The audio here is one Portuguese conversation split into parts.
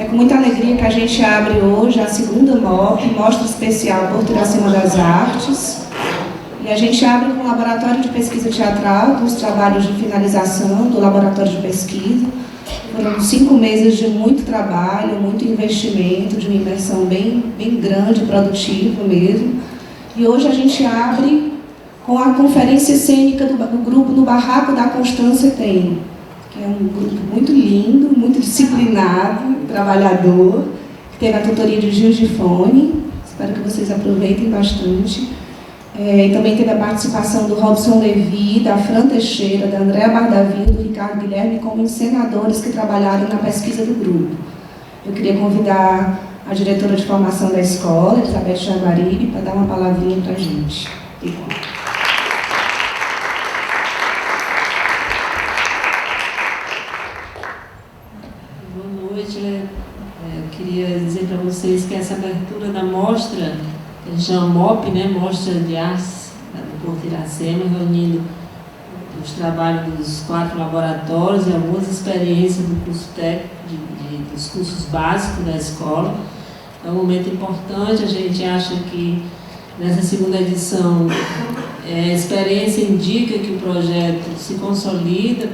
É com muita alegria que a gente abre hoje a segunda MOP, Mostra Especial Porto Iracema das Artes. E a gente abre com o Laboratório de Pesquisa Teatral, dos trabalhos de finalização do Laboratório de Pesquisa. Foram 5 meses de muito trabalho, muito investimento, de uma imersão bem grande, produtiva mesmo. E hoje a gente abre com a conferência cênica do grupo No Barraco da Constância Tem, que é um grupo muito lindo, muito disciplinado, trabalhador, que teve a tutoria de Gil Gifone. Espero que vocês aproveitem bastante. E também teve a participação do Robson Levi, da Fran Teixeira, da Andréa Bardavil, do Ricardo Guilherme, como encenadores que trabalharam na pesquisa do grupo. Eu queria convidar a diretora de formação da escola, Elizabeth Jaguaribe, para dar uma palavrinha para a gente. Boa noite. Eu queria dizer para vocês que essa abertura da mostra, que a gente chama MOP, né? Mostra de Artes do Porto Iracema, reunindo os trabalhos dos 4 laboratórios e algumas experiências do curso técnico, dos cursos básicos da escola. É um momento importante. A gente acha que nessa segunda edição a experiência indica que o projeto se consolida,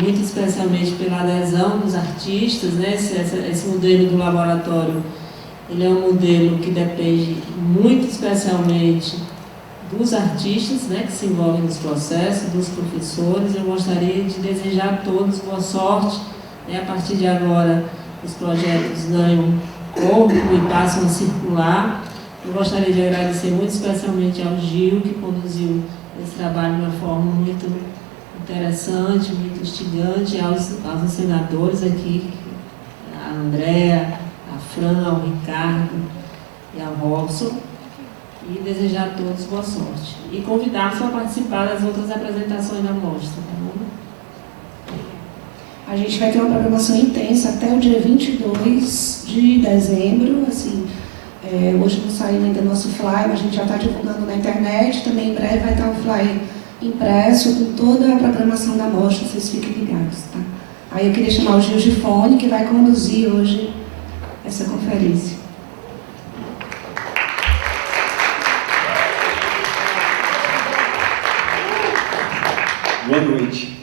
muito especialmente pela adesão dos artistas, né? Esse modelo do laboratório, ele é um modelo que depende muito especialmente dos artistas, né, que se envolvem nos processos, dos professores. Eu gostaria de desejar a todos boa sorte, né? A partir de agora os projetos ganham corpo e passam a circular. Eu gostaria de agradecer muito especialmente ao Gil, que conduziu esse trabalho de uma forma muito interessante, muito instigante, aos ensinadores aqui, a Andréa, a Fran, ao Ricardo e ao Robson, e desejar a todos boa sorte. E convidar-vos a participar das outras apresentações da mostra, tá bom? A gente vai ter uma programação intensa até o dia 22 de dezembro. Assim, hoje não saiu ainda nosso flyer, mas a gente já está divulgando na internet. Também em breve vai estar o flyer impresso com toda a programação da mostra, vocês fiquem ligados, tá? Aí eu queria chamar o Gil Gifone, que vai conduzir hoje essa conferência. Boa noite.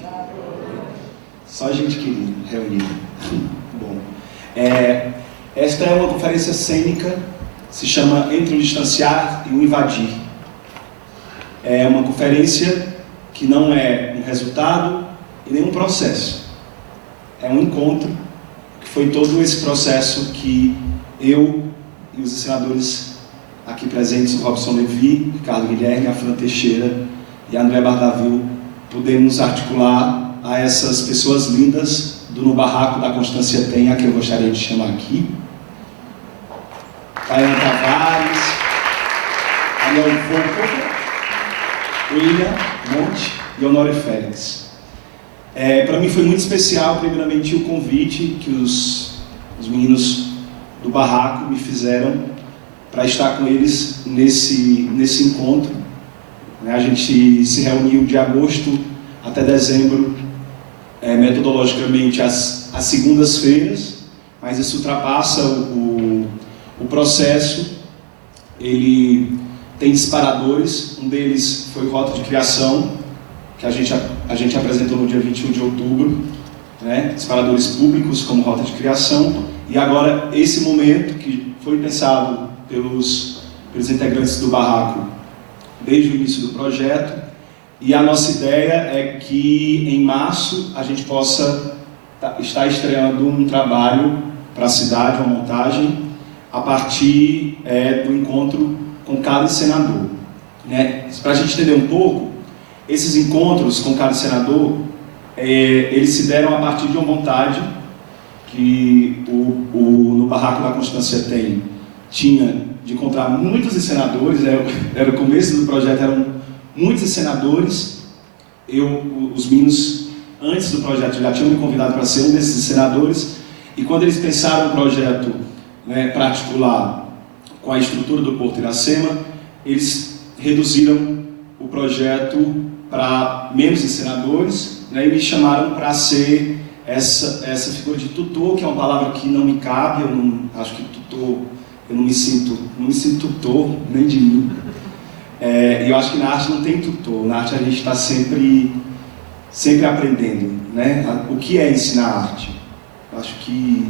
Só gente querida, reunida. Bom, esta é uma conferência cênica, se chama Entre o Distanciar e o Invadir. É uma conferência que não é um resultado e nem um processo. É um encontro, que foi todo esse processo que eu e os ensinadores aqui presentes, o Robson Levi, Ricardo Guilherme, a Fran Teixeira e a Andréa Bardavil, podemos articular a essas pessoas lindas do No Barraco da Constância Tem, a que eu gostaria de chamar aqui. Tayana Tavares, Anel Volco, William Monte e Honório Félix. Para mim foi muito especial, primeiramente, o convite que os meninos do Barraco me fizeram para estar com eles nesse encontro. A gente se reuniu de agosto até dezembro, metodologicamente, às segundas-feiras, mas isso ultrapassa o processo. Ele tem disparadores, um deles foi Rota de Criação, que a gente apresentou no dia 21 de outubro, né? Disparadores públicos como Rota de Criação, e agora esse momento que foi pensado pelos integrantes do Barraco desde o início do projeto, e a nossa ideia é que em março a gente possa estar estreando um trabalho para a cidade, uma montagem, a partir do encontro com cada encenador, né? Para a gente entender um pouco, esses encontros com cada encenador, eles se deram a partir de uma vontade que No Barraco da Constância tinha de encontrar muitos encenadores. Era o começo do projeto, eram muitos encenadores. Os meninos, antes do projeto, já tinham me convidado para ser um desses encenadores, e quando eles pensaram o projeto, né, para articular com a estrutura do Porto Iracema, eles reduziram o projeto para menos encenadores, né, e me chamaram para ser essa figura de tutor, que é uma palavra que não me cabe, eu não acho que tutor, eu não me sinto tutor, nem de mim. E eu acho que na arte não tem tutor, na arte a gente está sempre aprendendo, né? O que é ensinar arte? Eu acho que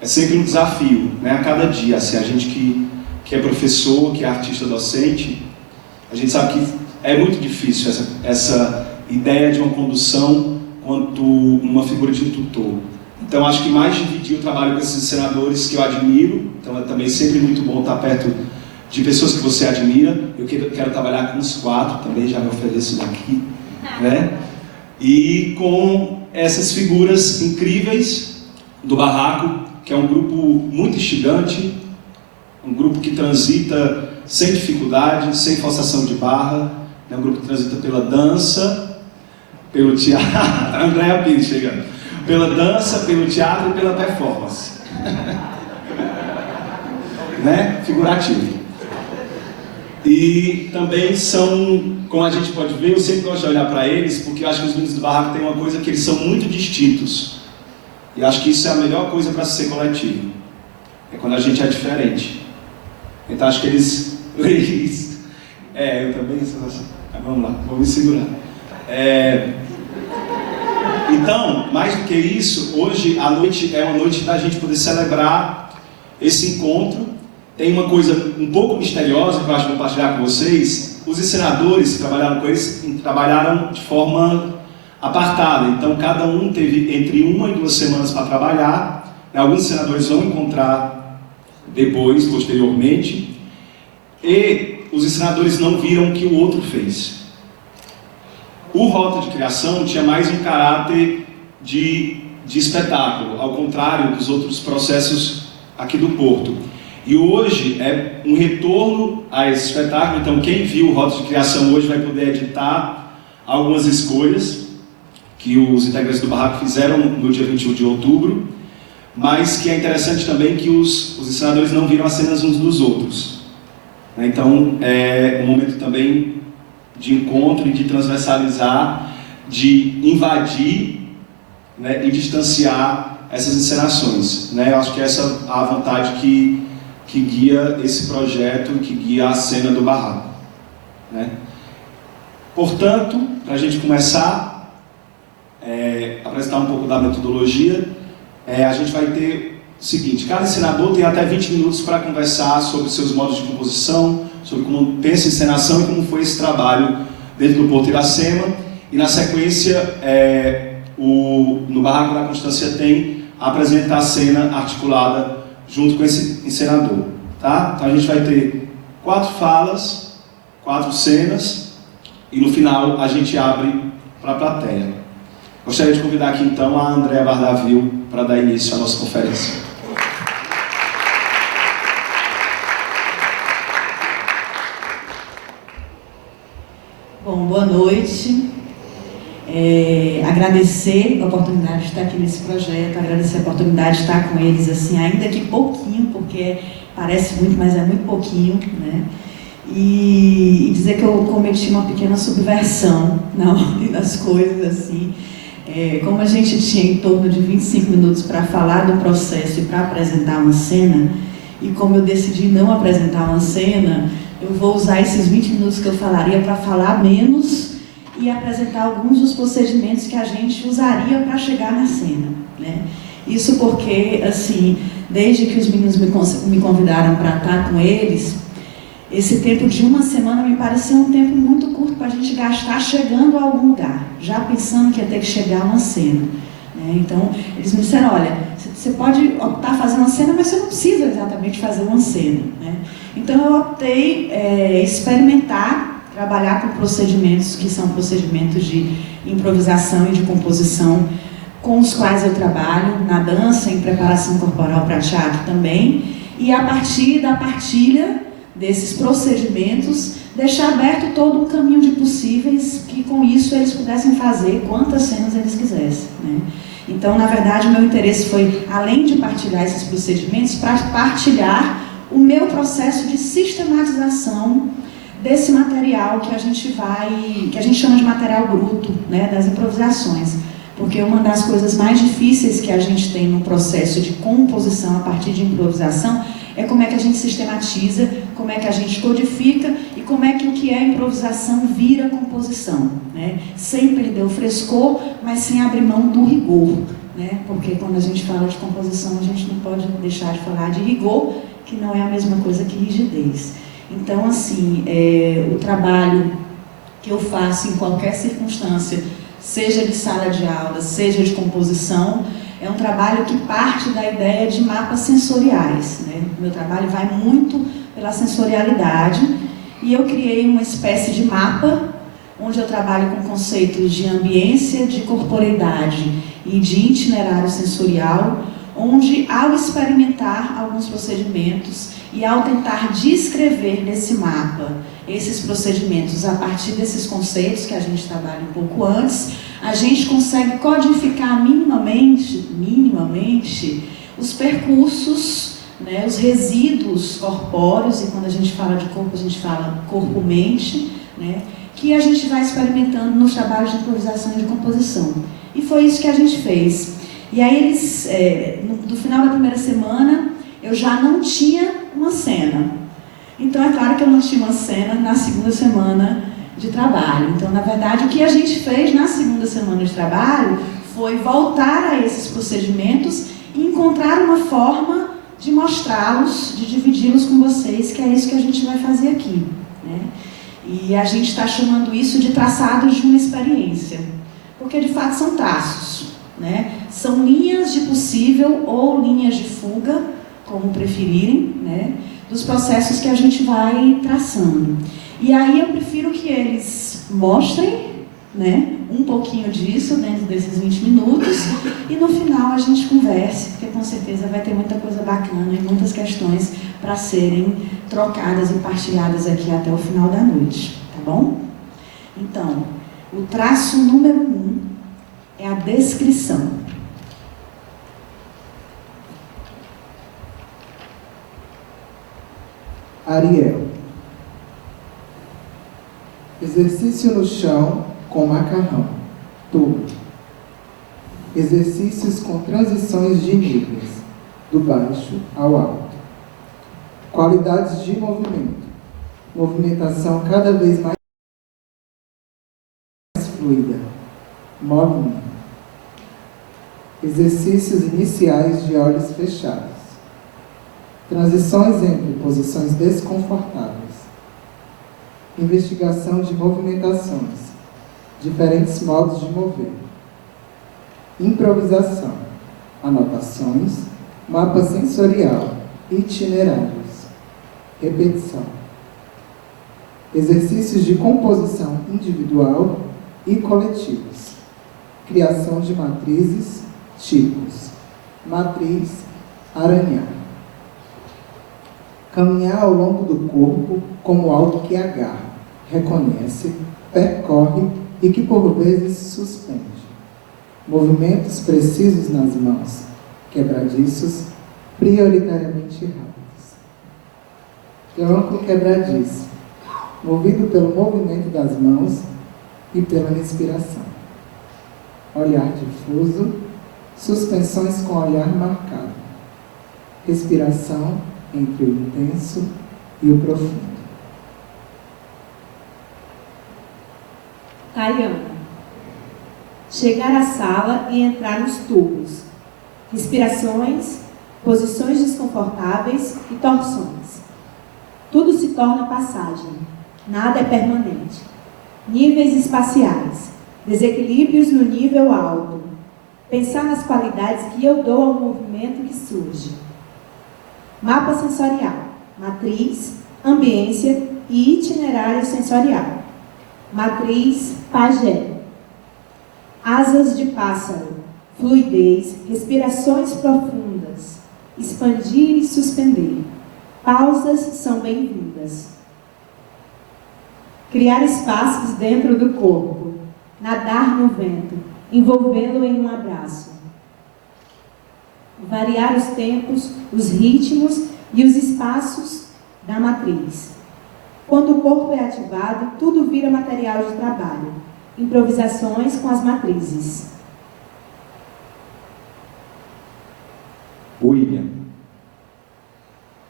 é sempre um desafio, né? A cada dia, assim, a gente que é professor, que é artista docente, a gente sabe que é muito difícil essa ideia de uma condução quanto uma figura de tutor. Então acho que mais dividir o trabalho com esses ensinadores que eu admiro, então é também sempre muito bom estar perto de pessoas que você admira. Eu quero trabalhar com os 4, também já me ofereço daqui, né? E com essas figuras incríveis do Barraco, que é um grupo muito instigante, um grupo que transita sem dificuldade, sem forçação de barra, é um grupo que transita pela dança, pelo teatro, Andréa Pires chegando, pela dança, pelo teatro e pela performance. Né? Figurativo. E também são, como a gente pode ver, eu sempre gosto de olhar para eles, porque eu acho que os meninos do Barraco têm uma coisa que eles são muito distintos. E acho que isso é a melhor coisa para ser coletivo. É quando a gente é diferente. Então acho que eles... eu também sou assim. Vamos lá, vou me segurar. Então, mais do que isso, hoje a noite é uma noite da gente poder celebrar esse encontro. Tem uma coisa um pouco misteriosa que eu acho que vou compartilhar com vocês. Os ensinadores que trabalharam com eles trabalharam de forma apartada. Então, cada um teve entre 1 e 2 semanas para trabalhar. Alguns ensinadores vão encontrar depois, posteriormente. E os ensinadores não viram o que o outro fez. O Rota de Criação tinha mais um caráter de espetáculo, ao contrário dos outros processos aqui do Porto. E hoje é um retorno a esse espetáculo. Então quem viu o Rota de Criação hoje vai poder editar algumas escolhas que os integrantes do Barraco fizeram no dia 21 de outubro, mas que é interessante também que os ensinadores não viram as cenas uns dos outros. Então é um momento também de encontro e de transversalizar, de invadir, né, e distanciar essas encenações, né? Eu acho que essa é a vontade que guia esse projeto, que guia a cena do Barraco, né? Portanto, para a gente começar a apresentar um pouco da metodologia, a gente vai ter o seguinte: cada encenador tem até 20 minutos para conversar sobre seus modos de composição, sobre como pensa a encenação e como foi esse trabalho dentro do Porto Iracema. E na sequência, no Barraco da Constância tem apresentar a cena articulada junto com esse encenador, tá? Então a gente vai ter 4 falas, 4 cenas, e no final a gente abre para a plateia. Gostaria de convidar aqui então a Andréa Bardavil para dar início à nossa conferência. Bom, boa noite. Agradecer a oportunidade de estar aqui nesse projeto, agradecer a oportunidade de estar com eles, assim, ainda que pouquinho, porque parece muito, mas é muito pouquinho, né? E dizer que eu cometi uma pequena subversão na ordem das coisas, assim. Como a gente tinha em torno de 25 minutos para falar do processo e para apresentar uma cena, e como eu decidi não apresentar uma cena, eu vou usar esses 20 minutos que eu falaria para falar menos e apresentar alguns dos procedimentos que a gente usaria para chegar na cena, né? Isso porque, assim, desde que os meninos me convidaram para estar com eles, esse tempo de 1 semana me pareceu um tempo muito curto para a gente gastar chegando a algum lugar, já pensando que ia ter que chegar a uma cena, né? Então, eles me disseram: olha, você pode optar fazendo uma cena, mas você não precisa exatamente fazer uma cena, né? Então, eu optei experimentar, trabalhar com procedimentos que são procedimentos de improvisação e de composição com os quais eu trabalho na dança, em preparação corporal para teatro também, e a partir da partilha desses procedimentos, deixar aberto todo um caminho de possíveis que com isso eles pudessem fazer quantas cenas eles quisessem, né? Então, na verdade, o meu interesse foi, além de partilhar esses procedimentos, para partilhar o meu processo de sistematização desse material que a gente chama de material bruto, né, das improvisações. Porque uma das coisas mais difíceis que a gente tem no processo de composição a partir de improvisação é como é que a gente sistematiza, como é que a gente codifica e como é que o que é improvisação vira composição, né? Sem perder o frescor, mas sem abrir mão do rigor, né? Porque quando a gente fala de composição, a gente não pode deixar de falar de rigor, que não é a mesma coisa que rigidez. Então, assim, o trabalho que eu faço em qualquer circunstância, seja de sala de aula, seja de composição, é um trabalho que parte da ideia de mapas sensoriais, né? Meu trabalho vai muito pela sensorialidade e eu criei uma espécie de mapa onde eu trabalho com conceitos de ambiência, de corporeidade e de itinerário sensorial, onde, ao experimentar alguns procedimentos e ao tentar descrever nesse mapa esses procedimentos a partir desses conceitos que a gente trabalha um pouco antes, a gente consegue codificar minimamente os percursos, né, os resíduos corpóreos, e quando a gente fala de corpo, a gente fala corpo-mente, né, que a gente vai experimentando nos trabalhos de improvisação e de composição. E foi isso que a gente fez. E aí eles, no final da primeira semana, eu já não tinha uma cena. Então é claro que eu não tinha uma cena na segunda semana de trabalho. Então, na verdade, o que a gente fez na segunda semana de trabalho foi voltar a esses procedimentos e encontrar uma forma de mostrá-los, de dividi-los com vocês, que é isso que a gente vai fazer aqui, né? E a gente está chamando isso de traçados de uma experiência, porque de fato são traços, né? São linhas de possível ou linhas de fuga, como preferirem, né? Dos processos que a gente vai traçando. E aí eu prefiro que eles mostrem, né, um pouquinho disso dentro desses 20 minutos e no final a gente converse, porque com certeza vai ter muita coisa bacana e muitas questões para serem trocadas e partilhadas aqui até o final da noite, tá bom? Então, o traço número 1 é a descrição. Ariel. Exercício no chão com macarrão. Tubo. Exercícios com transições de níveis, do baixo ao alto. Qualidades de movimento. Movimentação cada vez mais fluida. Móvel. Exercícios iniciais de olhos fechados. Transições entre posições desconfortáveis. Investigação de movimentações. Diferentes modos de mover. Improvisação. Anotações. Mapa sensorial. Itinerários. Repetição. Exercícios de composição individual e coletivos. Criação de matrizes, tipos. Matriz, aranhar. Caminhar ao longo do corpo como algo que agarra, reconhece, percorre e que por vezes suspende. Movimentos precisos nas mãos, quebradiços, prioritariamente rápidos. Tronco quebradiço, movido pelo movimento das mãos e pela respiração. Olhar difuso, suspensões com olhar marcado. Respiração entre o intenso e o profundo. Tayana. Chegar à sala e entrar nos tubos. Respirações, posições desconfortáveis e torções. Tudo se torna passagem. Nada é permanente. Níveis espaciais. Desequilíbrios no nível alto. Pensar nas qualidades que eu dou ao movimento que surge. Mapa sensorial. Matriz, ambiência e itinerário sensorial. Matriz, pajé. Asas de pássaro. Fluidez, respirações profundas. Expandir e suspender. Pausas são bem-vindas. Criar espaços dentro do corpo. Nadar no vento, envolvê-lo em um abraço. Variar os tempos, os ritmos e os espaços da matriz. Quando o corpo é ativado, tudo vira material de trabalho. Improvisações com as matrizes. William.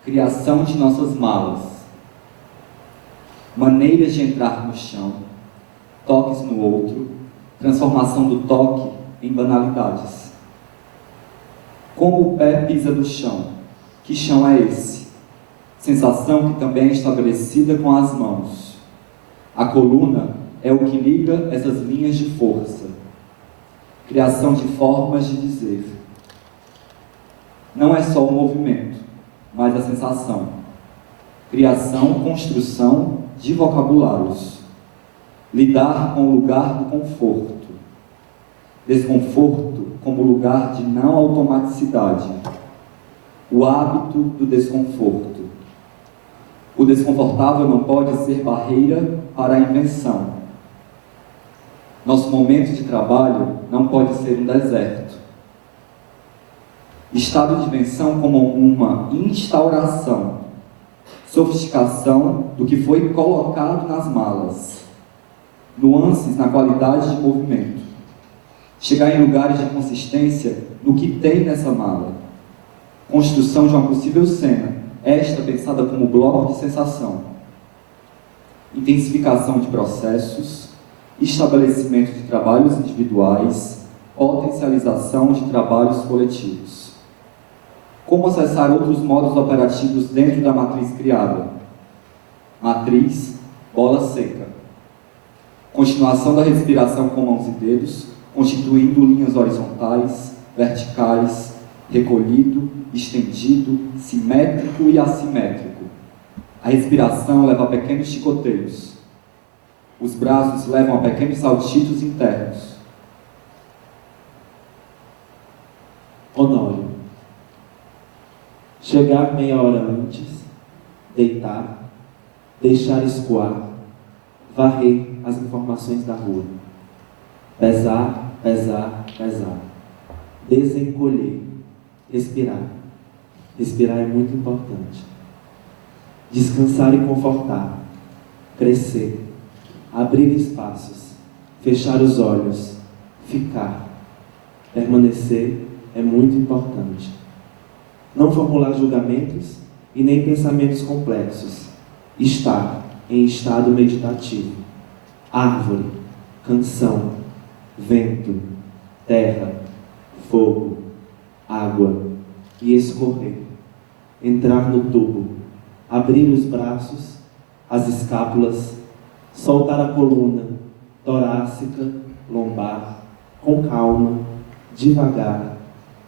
Criação de nossas malas. Maneiras de entrar no chão. Toques no outro. Transformação do toque em banalidades. Como o pé pisa no chão. Que chão é esse? Sensação que também é estabelecida com as mãos. A coluna é o que liga essas linhas de força. Criação de formas de dizer. Não é só o movimento, mas a sensação. Criação, construção de vocabulários. Lidar com o lugar do conforto. Desconforto como lugar de não automaticidade. O hábito do desconforto. O desconfortável não pode ser barreira para a invenção. Nosso momento de trabalho não pode ser um deserto. Estado de invenção como uma instauração, sofisticação do que foi colocado nas malas, nuances na qualidade de movimento, chegar em lugares de consistência no que tem nessa mala, construção de uma possível cena, esta pensada como bloco de sensação, intensificação de processos, estabelecimento de trabalhos individuais, potencialização de trabalhos coletivos. Como acessar outros modos operativos dentro da matriz criada? Matriz, bola seca. Continuação da respiração com mãos e dedos, constituindo linhas horizontais, verticais, recolhido, estendido, simétrico e assimétrico. A respiração leva a pequenos chicoteios. Os braços levam a pequenos saltitos internos. Honório. Chegar meia hora antes, deitar, deixar escoar, varrer as informações da rua. Pesar, pesar, pesar. Desencolher. Respirar. Respirar é muito importante. Descansar e confortar. Crescer. Abrir espaços. Fechar os olhos. Ficar. Permanecer é muito importante. Não formular julgamentos e nem pensamentos complexos. Estar em estado meditativo. Árvore, canção, vento, terra, fogo, água e escorrer. Entrar no tubo, abrir os braços, as escápulas, soltar a coluna, torácica, lombar, com calma, devagar,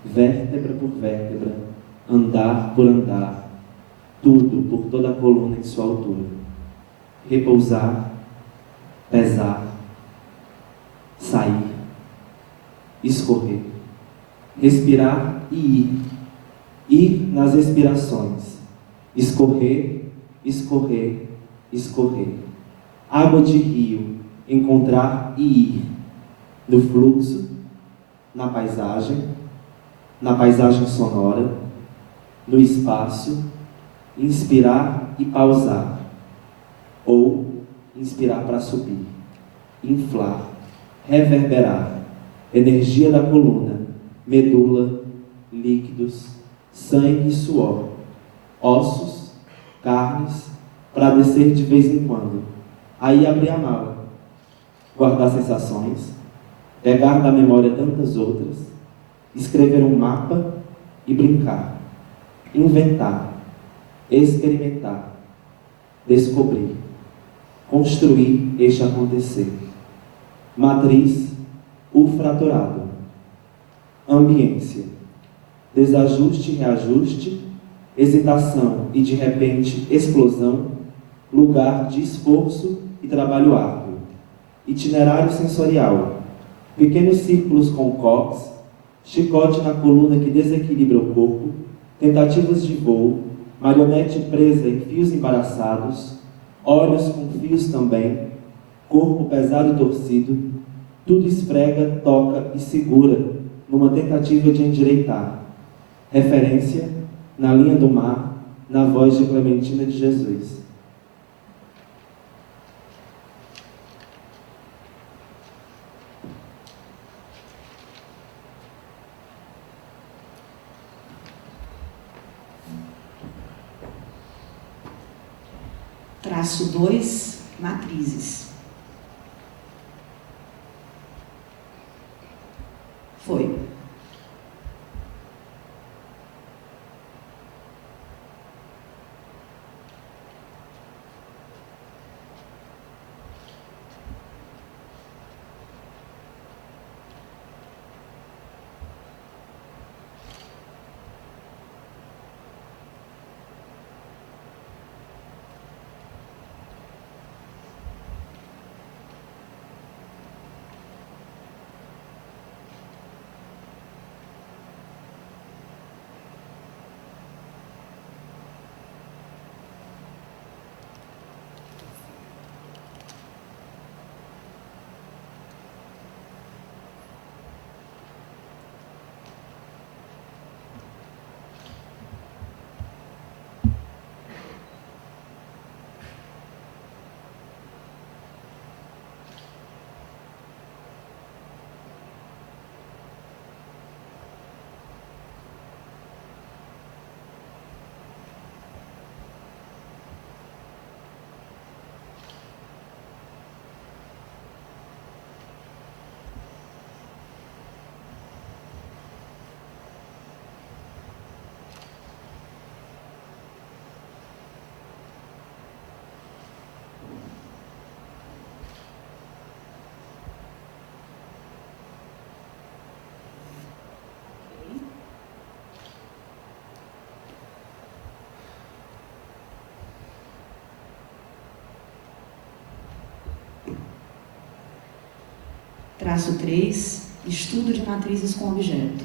vértebra por vértebra, andar por andar, tudo por toda a coluna em sua altura. Repousar, pesar, sair, escorrer, respirar e ir. Ir nas expirações, escorrer, escorrer, escorrer. Água de rio, encontrar e ir. No fluxo, na paisagem sonora, no espaço, inspirar e pausar, ou inspirar para subir, inflar, reverberar, energia da coluna, medula, líquidos, sangue e suor, ossos, carnes, para descer de vez em quando. Aí abrir a mala, guardar sensações, pegar da memória tantas outras, escrever um mapa e brincar. Inventar, experimentar, descobrir, construir este acontecer. Matriz, o fraturado. Ambiência, desajuste e reajuste, hesitação e de repente explosão, lugar de esforço e trabalho árduo. Itinerário sensorial, pequenos círculos com cox, chicote na coluna que desequilibra o corpo, tentativas de voo, marionete presa em fios embaraçados, olhos com fios também, corpo pesado e torcido, tudo esfrega, toca e segura numa tentativa de endireitar. Referência, na linha do mar, na voz de Clementina de Jesus. Traço 2, matrizes. Foi. Traço 3, estudo de matrizes com objeto.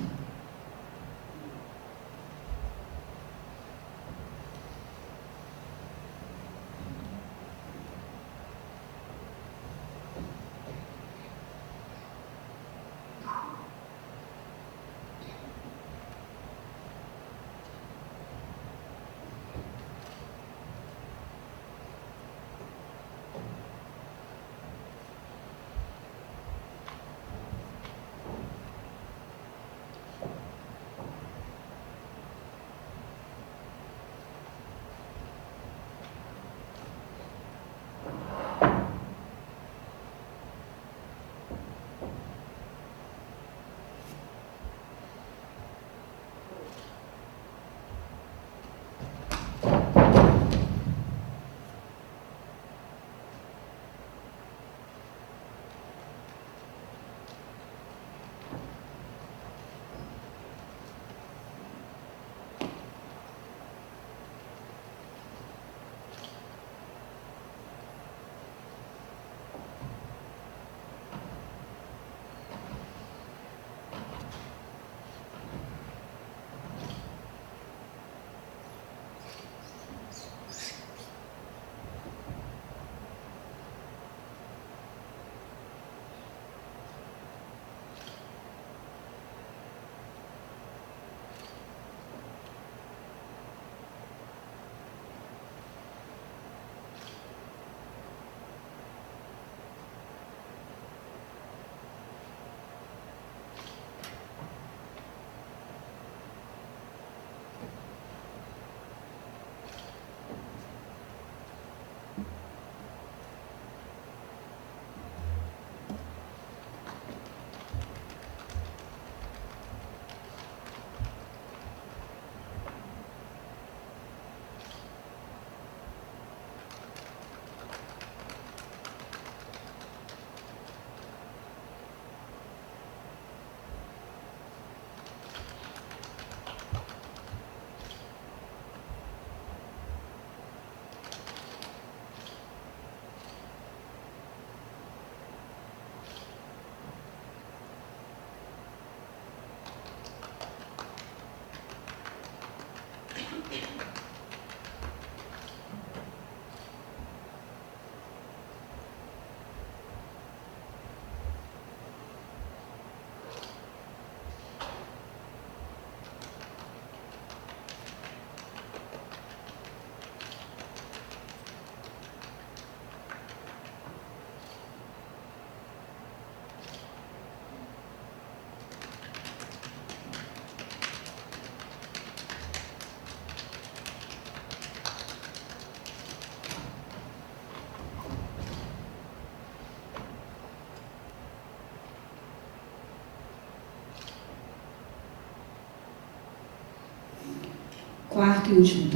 quarto e último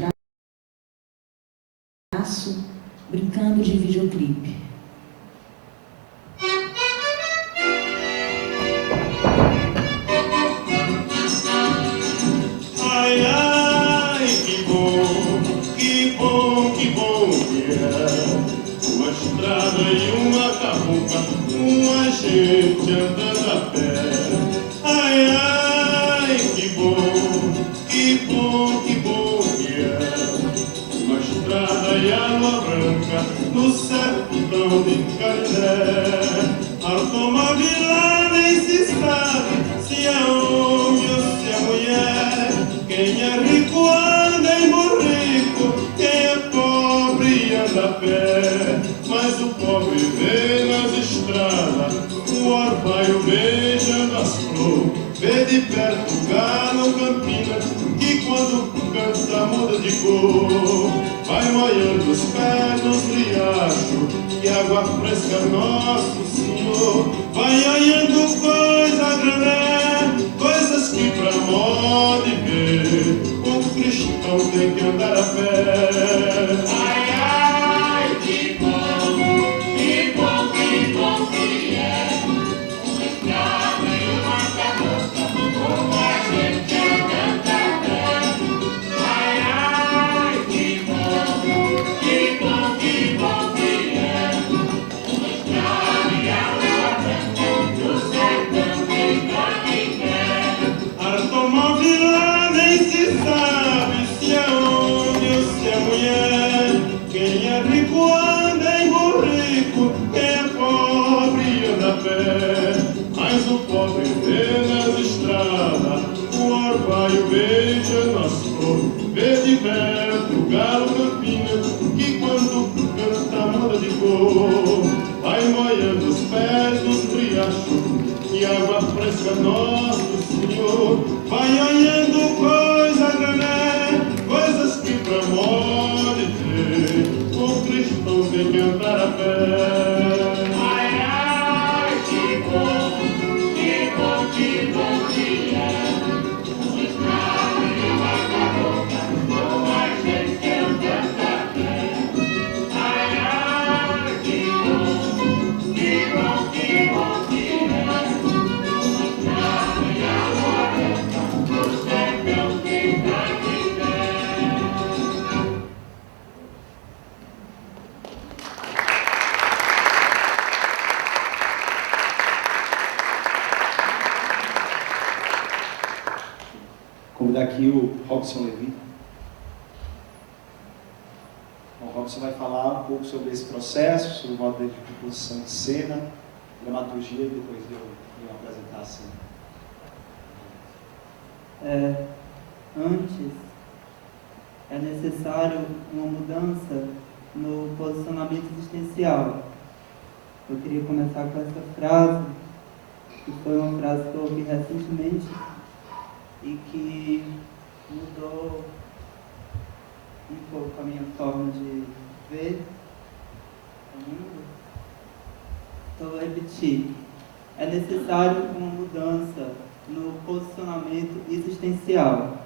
traço, brincando de videoclipe. Ai, ai, que bom, que bom, que bom que é uma estrada e uma carroça, uma gente andando a pé. Ai, ai, que bom, que bom, que bom que é uma estrada e a lua branca no sertão de Canindé. Automóvel lá nem se sabe se é homem ou se é mulher. Quem é rico anda em burrico, quem é pobre anda a pé. Mas o pobre vê nas estradas o orvalho beijando as flores, vê de perto o galo campina, que quando canta muda de cor. Vai molhando os pés nos riachos, que água fresca nosso Senhor. Vai olhando coisa grande, coisas que pra modo de ver o cristão tem que andar a pé. Ai, ai, que bom, que bom, que bom que é uma estrada e uma carroça, uma gente andando a pé. Ai, ai, que bom, que bom, que bom que é uma estrada e a lua branca do sertão de Canindé. Automóvel lá nem se sabe se é homem ou se é mulher. Quem é rico anda em burrico, quem é pobre anda a pé. Mas o pobre vê nas estradas o orvalho beijando as flores, vê de perto o galo campina, que quando canta muda de cor. Vai molhando os pés nos riachos, que água fresca nosso Senhor. Vai olhando coisa grande, coisas que pra modo de ver o cristão tem que andar a pé. Ai, ai, que bom, que bom, que bom que é uma estrada e uma carroça, uma gente andando a pé. Ai, ai, que bom, que bom, que bom que é uma estrada e a lua branca no sertão de Canindé. Convidar aqui o Robson Levi. O Robson vai falar um pouco sobre esse processo, sobre o modo de composição de cena, dramaturgia, e depois eu apresentar a cena. Antes, é necessário uma mudança no posicionamento existencial. Eu queria começar com essa frase, que foi uma frase que eu ouvi recentemente e que mudou um pouco a minha forma de ver o mundo. Então, vou repetir. É necessário uma mudança no posicionamento existencial.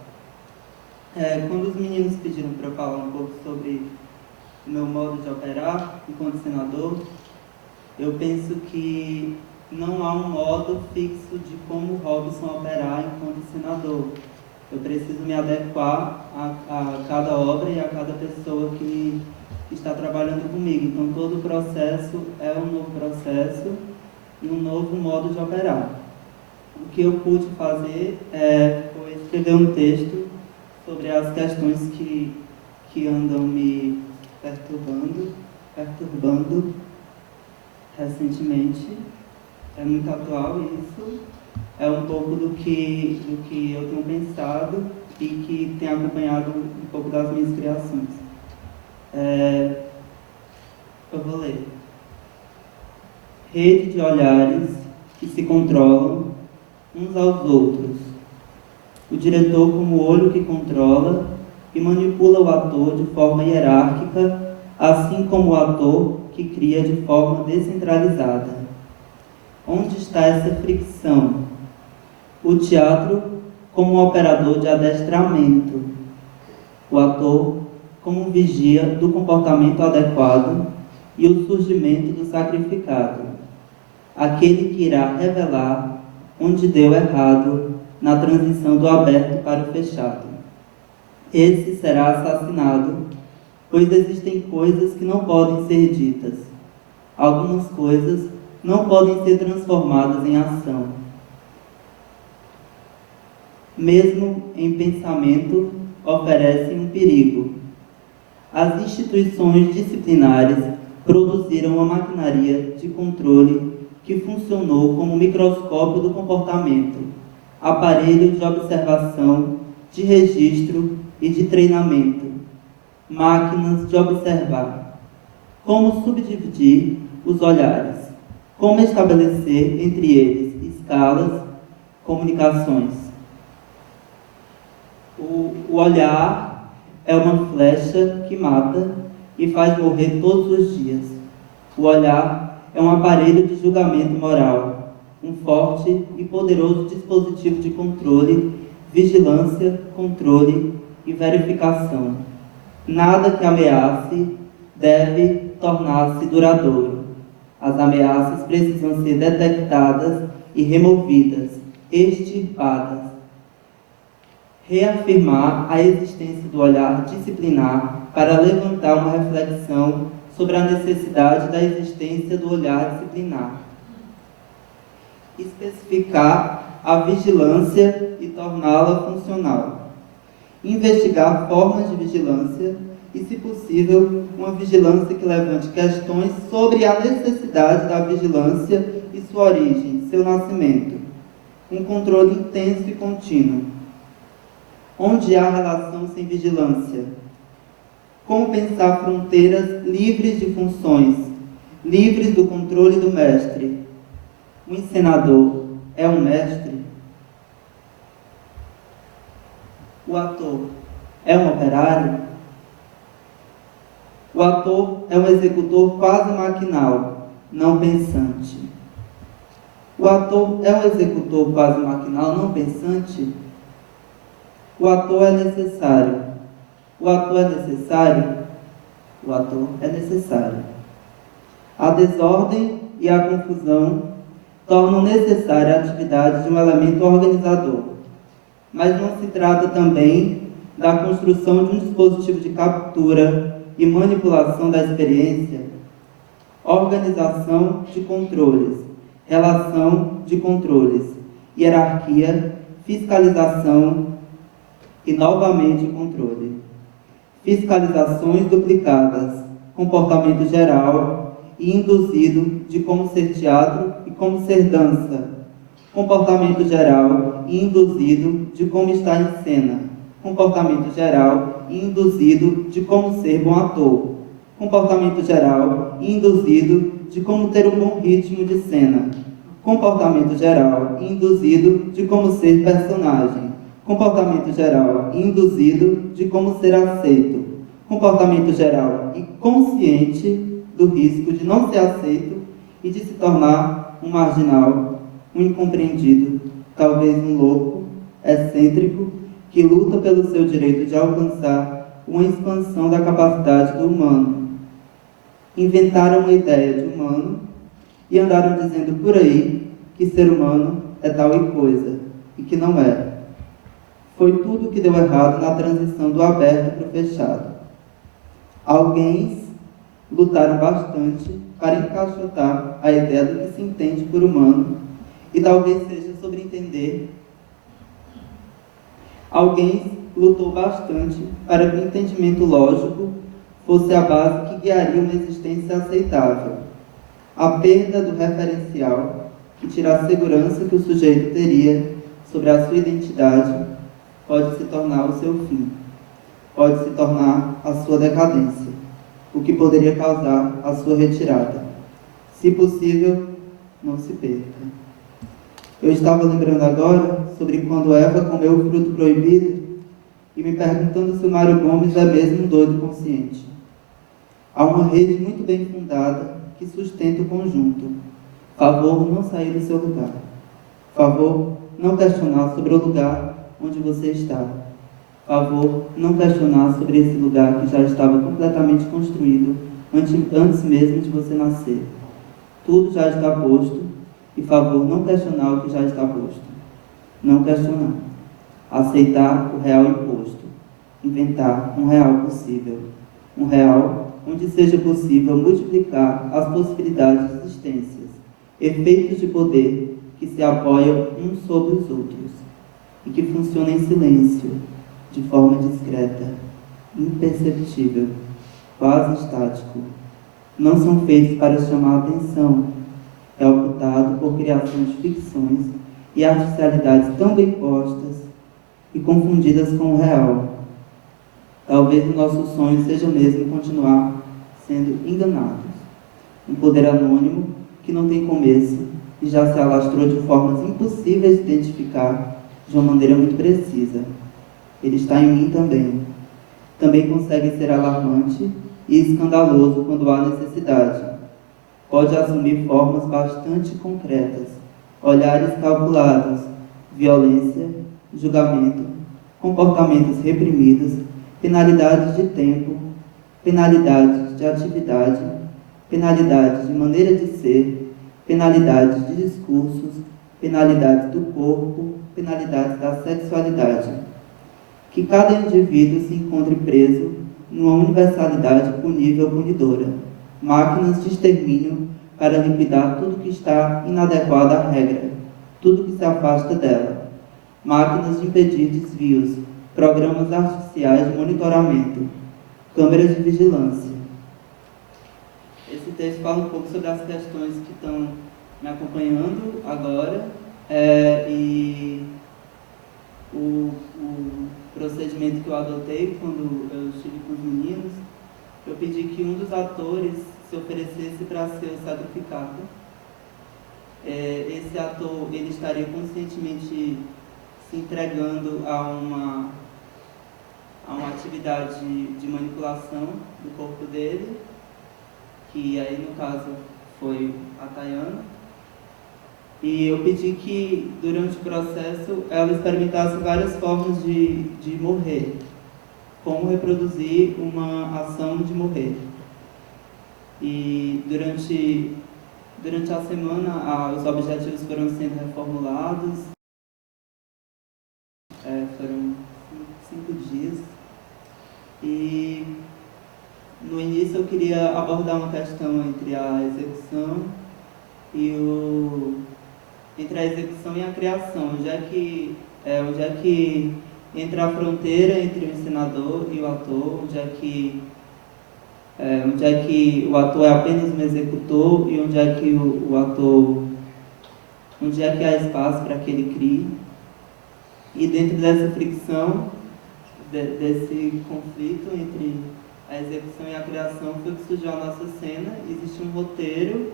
Quando os meninos pediram para eu falar um pouco sobre o meu modo de operar enquanto senador, eu penso que não há um modo fixo de como Robson operar enquanto senador. Eu preciso me adequar a cada obra e a cada pessoa que está trabalhando comigo. Então, todo o processo é um novo processo e um novo modo de operar. O que eu pude fazer foi escrever um texto sobre as questões que andam me perturbando recentemente. É muito atual isso. É um pouco do que eu tenho pensado e que tem acompanhado um pouco das minhas criações. Eu vou ler. Rede de olhares que se controlam uns aos outros. O diretor como o olho que controla e manipula o ator de forma hierárquica, assim como o ator que cria de forma descentralizada. Onde está essa fricção? O teatro como um operador de adestramento. O ator como um vigia do comportamento adequado e o surgimento do sacrificado, aquele que irá revelar onde deu errado na transição do aberto para o fechado. Esse será assassinado, pois existem coisas que não podem ser ditas. Algumas coisas não podem ser transformadas em ação. Mesmo em pensamento, oferecem um perigo. As instituições disciplinares produziram uma maquinaria de controle que funcionou como microscópio do comportamento, aparelho de observação, de registro e de treinamento, máquinas de observar. Como subdividir os olhares, como estabelecer entre eles escalas, comunicações. O olhar é uma flecha que mata e faz morrer todos os dias. O olhar é um aparelho de julgamento moral, um forte e poderoso dispositivo de controle, vigilância, controle e verificação. Nada que ameace deve tornar-se duradouro. As ameaças precisam ser detectadas e removidas, extirpadas. Reafirmar a existência do olhar disciplinar para levantar uma reflexão sobre a necessidade da existência do olhar disciplinar. Especificar a vigilância e torná-la funcional. Investigar formas de vigilância e, se possível, uma vigilância que levante questões sobre a necessidade da vigilância e sua origem, seu nascimento. Um controle intenso e contínuo. Onde há relação sem vigilância? Como pensar fronteiras livres de funções, livres do controle do mestre? O encenador é um mestre? O ator é um operário? O ator é um executor quase maquinal, não pensante. O ator é um executor quase maquinal, não pensante? O ator é necessário. O ator é necessário? O ator é necessário. A desordem e a confusão tornam necessária a atividade de um elemento organizador. Mas não se trata também da construção de um dispositivo de captura e manipulação da experiência? Organização de controles, relação de controles, hierarquia, fiscalização e novamente controle. Fiscalizações duplicadas, comportamento geral e induzido de como ser teatro e como ser dança. Comportamento geral e induzido de como estar em cena. Comportamento geral e induzido de como ser bom ator. Comportamento geral e induzido de como ter um bom ritmo de cena. Comportamento geral e induzido de como ser personagem. Comportamento geral e induzido de como ser aceito. Comportamento geral e consciente do risco de não ser aceito e de se tornar um marginal, um incompreendido, talvez um louco, excêntrico, que luta pelo seu direito de alcançar uma expansão da capacidade do humano. Inventaram uma ideia de humano e andaram dizendo por aí que ser humano é tal e coisa, e que não é. Foi tudo que deu errado na transição do aberto para o fechado. Alguém lutaram bastante para encaixotar a ideia do que se entende por humano, e talvez seja sobre entender. Alguém lutou bastante para que o entendimento lógico fosse a base que guiaria uma existência aceitável. A perda do referencial, que tira a segurança que o sujeito teria sobre a sua identidade, pode se tornar o seu fim, pode se tornar a sua decadência, o que poderia causar a sua retirada. Se possível, não se perca. Eu estava lembrando agora sobre quando Eva comeu o fruto proibido e me perguntando se o Mário Gomes é mesmo um doido consciente. Há uma rede muito bem fundada que sustenta o conjunto. Favor não sair do seu lugar. Favor não questionar sobre o lugar onde você está. Favor não questionar sobre esse lugar que já estava completamente construído antes mesmo de você nascer. Tudo já está posto, e favor não questionar o que já está posto. Não questionar. Aceitar o real imposto. Inventar um real possível. Um real onde seja possível multiplicar as possibilidades de existências, efeitos de poder que se apoiam uns sobre os outros e que funcionam em silêncio, de forma discreta, imperceptível, quase estático. Não são feitos para chamar a atenção, é ocultado por criação de ficções e artificialidades tão bem postas e confundidas com o real. Talvez o nosso sonho seja mesmo continuar sendo enganados. Um poder anônimo que não tem começo e já se alastrou de formas impossíveis de identificar de uma maneira muito precisa. Ele está em mim também. Também consegue ser alarmante e escandaloso quando há necessidade. Pode assumir formas bastante concretas, olhares calculados, violência, julgamento, comportamentos reprimidos, penalidades de tempo, penalidades de atividade, penalidades de maneira de ser, penalidades de discursos, penalidades do corpo, penalidades da sexualidade. Que cada indivíduo se encontre preso numa universalidade punível ou punidora, máquinas de extermínio para liquidar tudo que está inadequado à regra, tudo que se afasta dela, máquinas de impedir desvios, programas artificiais de monitoramento, câmeras de vigilância. Esse texto fala um pouco sobre as questões que estão me acompanhando agora e o procedimento que eu adotei quando eu estive com os meninos. Eu pedi que um dos atores se oferecesse para ser o sacrificado. Esse ator ele estaria conscientemente se entregando a uma atividade de manipulação do corpo dele, que aí no caso foi a Tayana. E eu pedi que durante o processo ela experimentasse várias formas de morrer, como reproduzir uma ação de morrer. E durante a semana os objetivos foram sendo reformulados, foram 5 dias. E no início eu queria abordar uma questão entre a execução entre a execução e a criação, onde é que entra a fronteira entre o encenador e o ator, onde é que o ator é apenas um executor e onde é que há espaço para que ele crie. E dentro dessa fricção, desse conflito entre a execução e a criação, foi que surgiu a nossa cena. Existe um roteiro,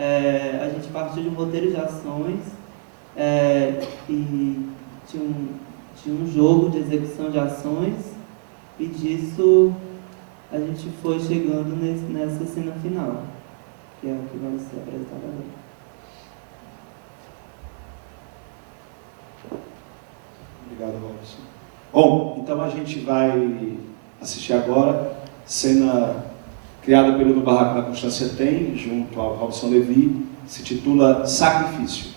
a gente partiu de um roteiro de ações e tinha um jogo de execução de ações, e disso a gente foi chegando nessa cena final, que é a que vai ser apresentada agora. Obrigado, Robson. Bom, então a gente vai assistir agora cena criada pelo No Barraco da Constância Tem, junto ao Robson Levi, se titula Sacrifício.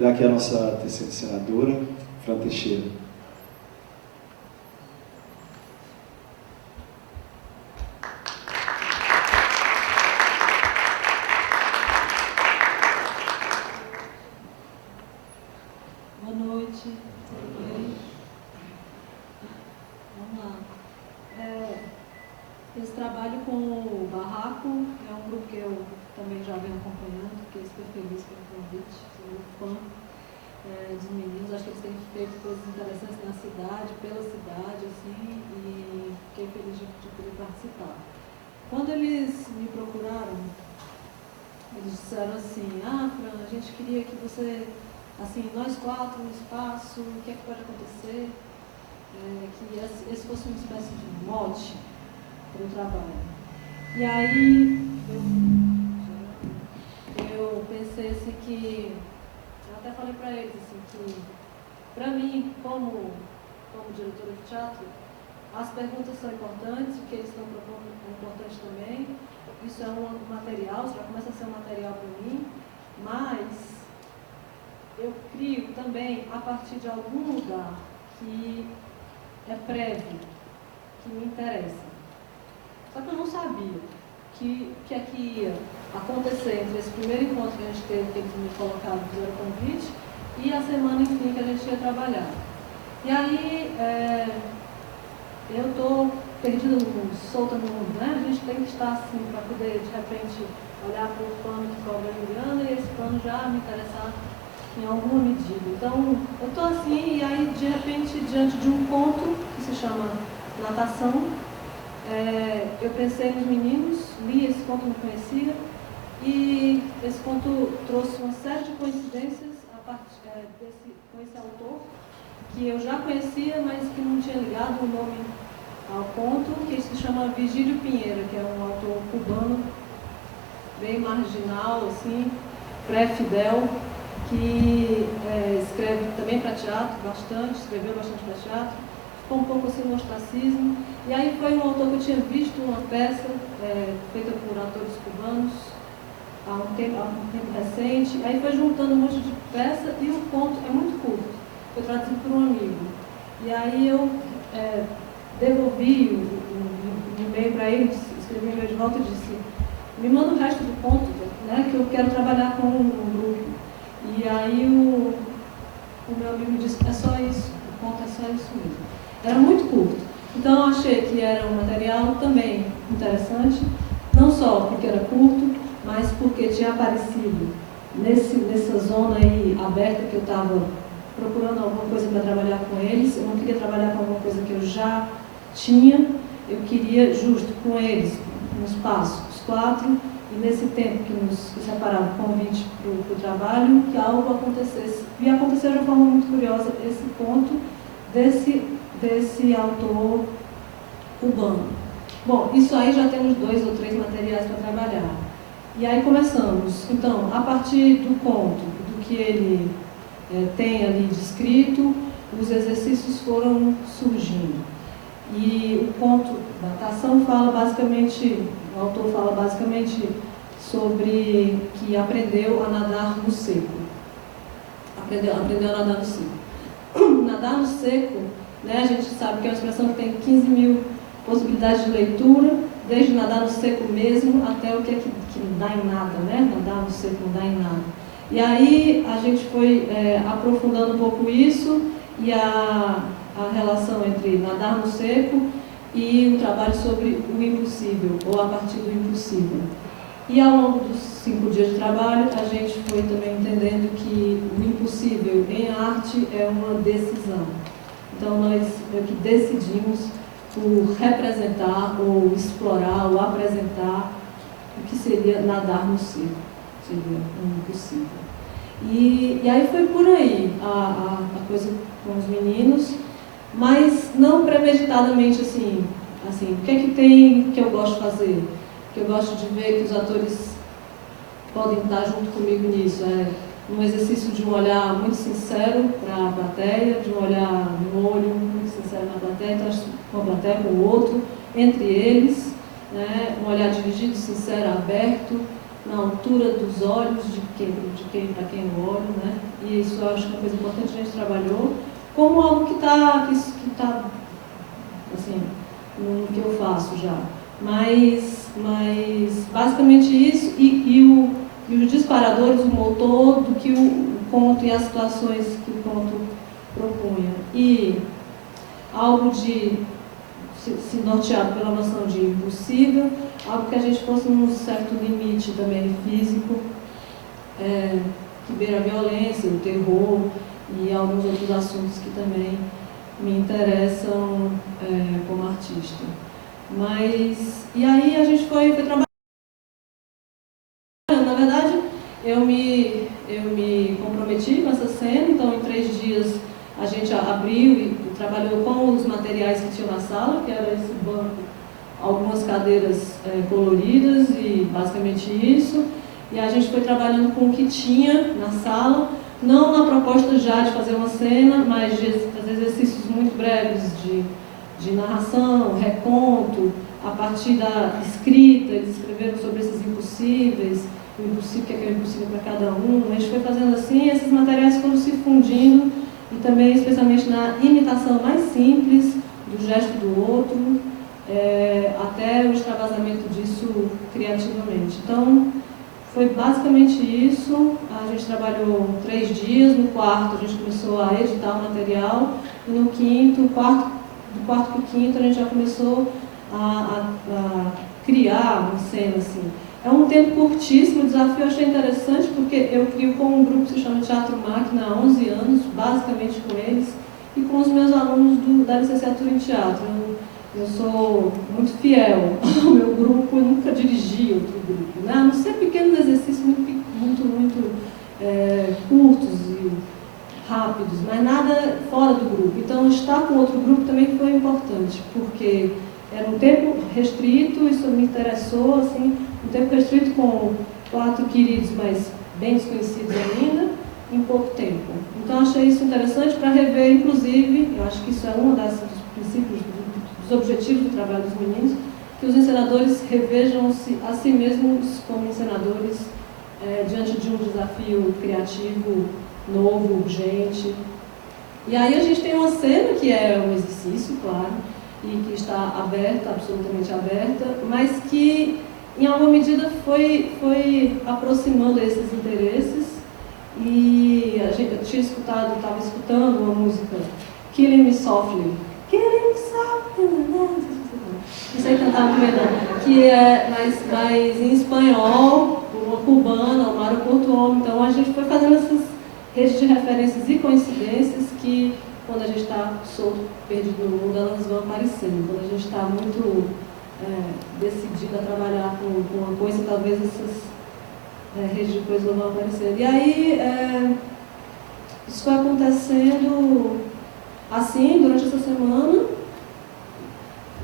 convidar aqui a nossa terceira senadora, Fran Teixeira. Boa noite. Vamos lá. Esse trabalho com o Barraco é um grupo que eu também já venho acompanhando, fiquei super feliz pelo convite, sou muito fã dos meninos, acho que eles têm feito coisas interessantes na cidade, pela cidade, assim, e fiquei feliz de poder participar. Quando eles me procuraram, eles disseram assim, Fran, a gente queria que você, assim, nós quatro no espaço, o que é que pode acontecer? Que esse fosse uma espécie de mote para o trabalho. E aí eu pensei assim que, eu até falei para eles assim, que para mim, como diretora de teatro, as perguntas são importantes, o que eles estão propondo é importante também. Isso é um material, já começa a ser um material para mim, mas eu crio também a partir de algum lugar que é prévio, que me interessa. Só que eu não sabia que é que ia acontecer entre esse primeiro encontro que a gente teve, que eles me colocaram, fizeram o convite, e a semana, enfim, que a gente ia trabalhar. E aí, eu estou perdida no mundo, solta no mundo, né? A gente tem que estar assim, para poder, de repente, olhar para o plano que cobra a Juliana e esse plano já me interessar em alguma medida. Então, eu estou assim, e aí, de repente, diante de um conto que se chama Natação, eu pensei nos meninos, li esse conto, não conhecia, e esse conto trouxe uma série de coincidências com esse autor, que eu já conhecia, mas que não tinha ligado o nome ao conto, que se chama Vigílio Pinheiro, que é um autor cubano, bem marginal, assim, pré-Fidel, que escreve também para teatro bastante, escreveu bastante para teatro, ficou um pouco assim no ostracismo. E aí foi um autor que eu tinha visto uma peça feita por atores cubanos há um tempo recente. Aí foi juntando um monte de peça e o conto é muito curto. Foi traduzido por um amigo. E aí eu devolvi o e-mail para ele, escrevi o e-mail de volta e disse, me manda o resto do conto, né, que eu quero trabalhar com um grupo. E aí o meu amigo disse, é só isso, o conto é só isso mesmo. Era muito curto. Então eu achei que era um material também interessante, não só porque era curto, mas porque tinha aparecido nessa zona aí aberta que eu estava procurando alguma coisa para trabalhar com eles. Eu não queria trabalhar com alguma coisa que eu já tinha, eu queria justo com eles, no espaço, os quatro, e nesse tempo que nos separava o convite para o trabalho, que algo acontecesse. E aconteceu de uma forma muito curiosa esse ponto desse autor cubano. Bom, isso aí já temos 2 ou 3 materiais para trabalhar. E aí começamos. Então, a partir do conto, do que ele tem ali descrito, os exercícios foram surgindo. E o conto da natação fala basicamente, o autor fala basicamente sobre que aprendeu a nadar no seco. Aprendeu a nadar no seco. Nadar no seco, né, a gente sabe que é uma expressão que tem 15 mil possibilidades de leitura, desde nadar no seco mesmo até o que não dá em nada, né? Nadar no seco não dá em nada. E aí a gente foi aprofundando um pouco isso e a relação entre nadar no seco e o trabalho sobre o impossível, ou a partir do impossível. E ao longo dos 5 dias de trabalho, a gente foi também entendendo que o impossível em arte é uma decisão. Então nós meio que decidimos por representar, ou explorar, ou apresentar o que seria nadar no seco, seria um impossível. E aí foi por aí a coisa com os meninos, mas não premeditadamente assim, o que é que tem que eu gosto de fazer? Que eu gosto de ver que os atores podem estar junto comigo nisso. Um exercício de um olhar muito sincero para a plateia, de um olhar no olho muito sincero na plateia, então com a plateia, com o outro, entre eles, né? Um olhar dirigido, sincero, aberto, na altura dos olhos para quem eu olho, né? E isso eu acho que é uma coisa importante que a gente trabalhou, como algo que tá assim, no que eu faço já. Mas basicamente isso, e os disparadores, o motor do que o conto e as situações que o conto propunha. E algo de se norteado pela noção de impossível, algo que a gente fosse num certo limite também físico, que beira a violência, o terror e alguns outros assuntos que também me interessam como artista. E aí a gente foi trabalhando. Na verdade, eu me comprometi com essa cena, então em 3 dias a gente abriu e trabalhou com os materiais que tinham na sala, que era esse banco, algumas cadeiras coloridas e basicamente isso. E a gente foi trabalhando com o que tinha na sala, não na proposta já de fazer uma cena, mas de fazer exercícios muito breves de narração, reconto, a partir da escrita, eles escreveram sobre esses impossíveis, o impossível, que é impossível para cada um. A gente foi fazendo assim, e esses materiais foram se fundindo, e também especialmente na imitação mais simples do gesto do outro, até o extravasamento disso criativamente. Então, foi basicamente isso. A gente trabalhou 3 dias, no quarto a gente começou a editar o material, e no quinto, do quarto para o quinto, a gente já começou a criar uma cena assim. É um tempo curtíssimo, o desafio eu achei interessante, porque eu crio com um grupo que se chama Teatro Máquina há 11 anos, basicamente com eles, e com os meus alunos da licenciatura em teatro. Eu sou muito fiel ao meu grupo, eu nunca dirigi outro grupo, né? A não ser pequenos exercícios muito curtos e rápidos, mas nada fora do grupo. Então, estar com outro grupo também foi importante, porque era um tempo restrito, isso me interessou, assim, um tempo restrito com 4 queridos, mas bem desconhecidos ainda, em pouco tempo. Então, achei isso interessante para rever, inclusive, eu acho que isso é um dos princípios, dos objetivos do trabalho dos meninos, que os encenadores revejam-se a si mesmos como encenadores diante de um desafio criativo, novo, urgente. E aí a gente tem uma cena que é um exercício, claro, e que está aberta, absolutamente aberta, mas que, em alguma medida, foi aproximando esses interesses. E eu estava escutando uma música, Killing Me Softly, Killing Me Softly, não sei cantar muito bem não, que é mais em espanhol, uma cubana, o Mário Portuomo. Então a gente foi fazendo essas redes de referências e coincidências que, quando a gente está solto, perdido no mundo, elas vão aparecendo. Quando a gente está muito decidido a trabalhar com uma coisa, talvez essas redes de coisas vão aparecendo. E aí, isso foi acontecendo assim, durante essa semana.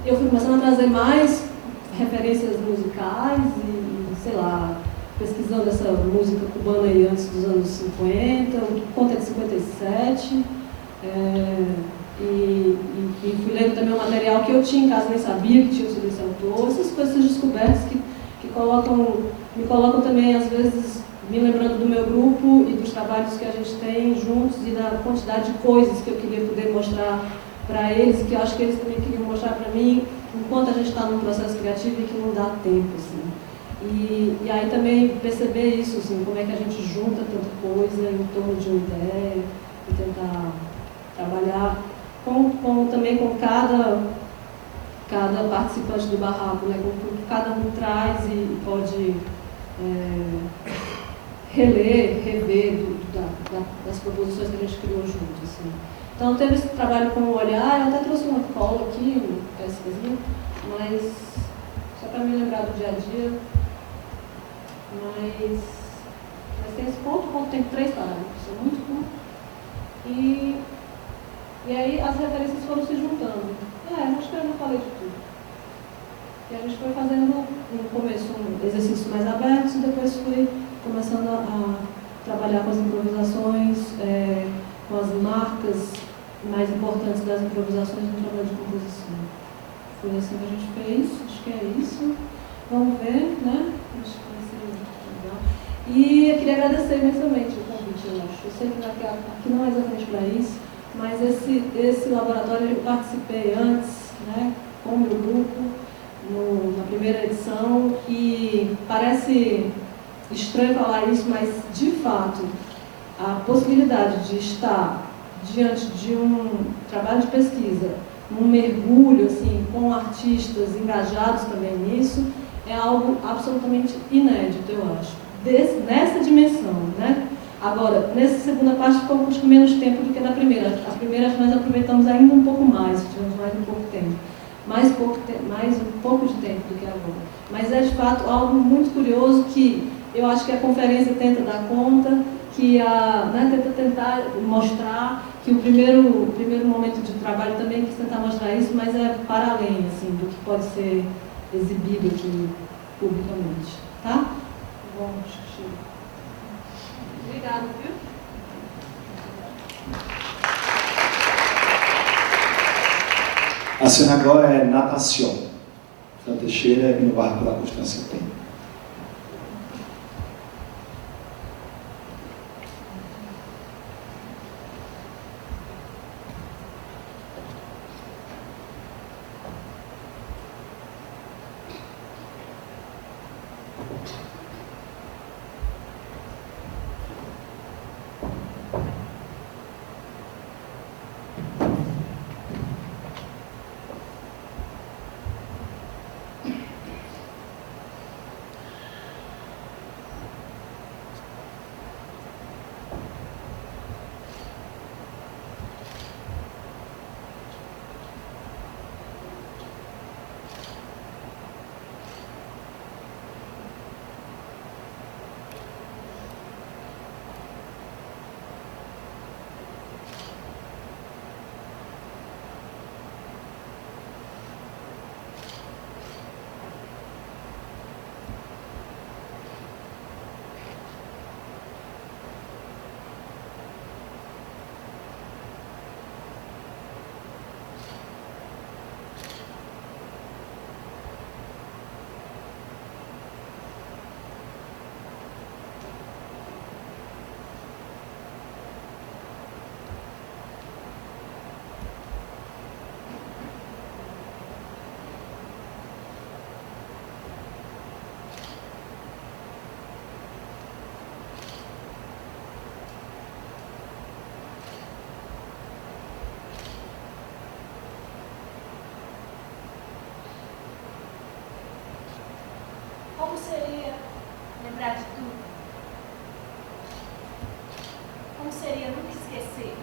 Eu fui começando a trazer mais referências musicais e sei lá, pesquisando essa música cubana aí antes dos anos 50, o conto é de 57, e fui lendo também um material que eu tinha em casa, nem sabia que tinha sobre esse autor, essas coisas descobertas que me colocam também, às vezes, me lembrando do meu grupo e dos trabalhos que a gente tem juntos e da quantidade de coisas que eu queria poder mostrar para eles, que eu acho que eles também queriam mostrar para mim, enquanto a gente está num processo criativo e que não dá tempo, assim. E aí também perceber isso, assim, como é que a gente junta tanta coisa em torno de uma ideia e tentar trabalhar também com cada participante do barraco, né, com o que cada um traz e pode rever das proposições que a gente criou juntos. Assim. Então teve esse trabalho com o olhar, eu até trouxe uma cola aqui, um pesquisinho, mas só para me lembrar do dia a dia. Mas tem esse ponto, o ponto tem 3 parágrafos, é muito curto. E aí as referências foram se juntando. Acho que eu já falei de tudo. E a gente foi fazendo, no começo, exercícios mais abertos e depois fui começando a trabalhar com as improvisações, com as marcas mais importantes das improvisações no trabalho de composição. Foi assim que a gente fez, acho que é isso. Vamos ver, né? Acho que vai ser legal. E eu queria agradecer imensamente o convite, eu acho. Eu sei que aqui não é exatamente para isso, mas esse laboratório eu participei antes, né, com o meu grupo, na primeira edição, e parece estranho falar isso, mas de fato a possibilidade de estar diante de um trabalho de pesquisa, um mergulho assim, com artistas engajados também nisso, é algo absolutamente inédito, eu acho, nessa dimensão, né? Agora, nessa segunda parte ficou um pouco menos tempo do que na primeira. A primeira nós aproveitamos ainda um pouco mais, tivemos mais um pouco tempo. Mais um pouco de tempo do que agora. Mas é de fato algo muito curioso que eu acho que a conferência tenta dar conta, que tenta tentar mostrar que o primeiro momento de trabalho também quis tentar mostrar isso, mas é para além assim, do que pode ser exibido aqui publicamente. Tá? Bom, acho que chega. Obrigada, viu? A cena agora é natação. Fran Teixeira e no barco da Constância Penha. Como seria lembrar de tudo? Como seria nunca esquecer?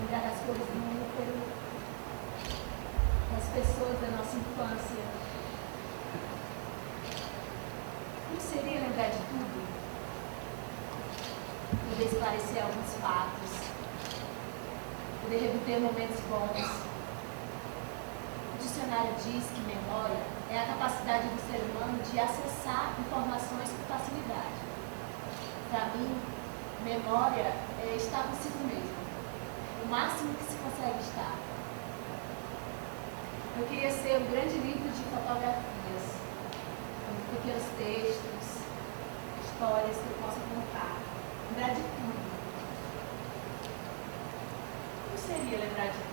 Lembrar das coisas do útero, das pessoas da nossa infância. Como seria lembrar de tudo? Poder esclarecer alguns fatos, poder reviver momentos bons. O dicionário diz que memória é a capacidade do ser humano de acessar informações com facilidade. Para mim, memória é estar consigo mesmo, o máximo que se consegue estar. Eu queria ser um grande livro de fotografias, com pequenos textos, histórias que eu possa contar, lembrar de tudo. Como seria lembrar de tudo?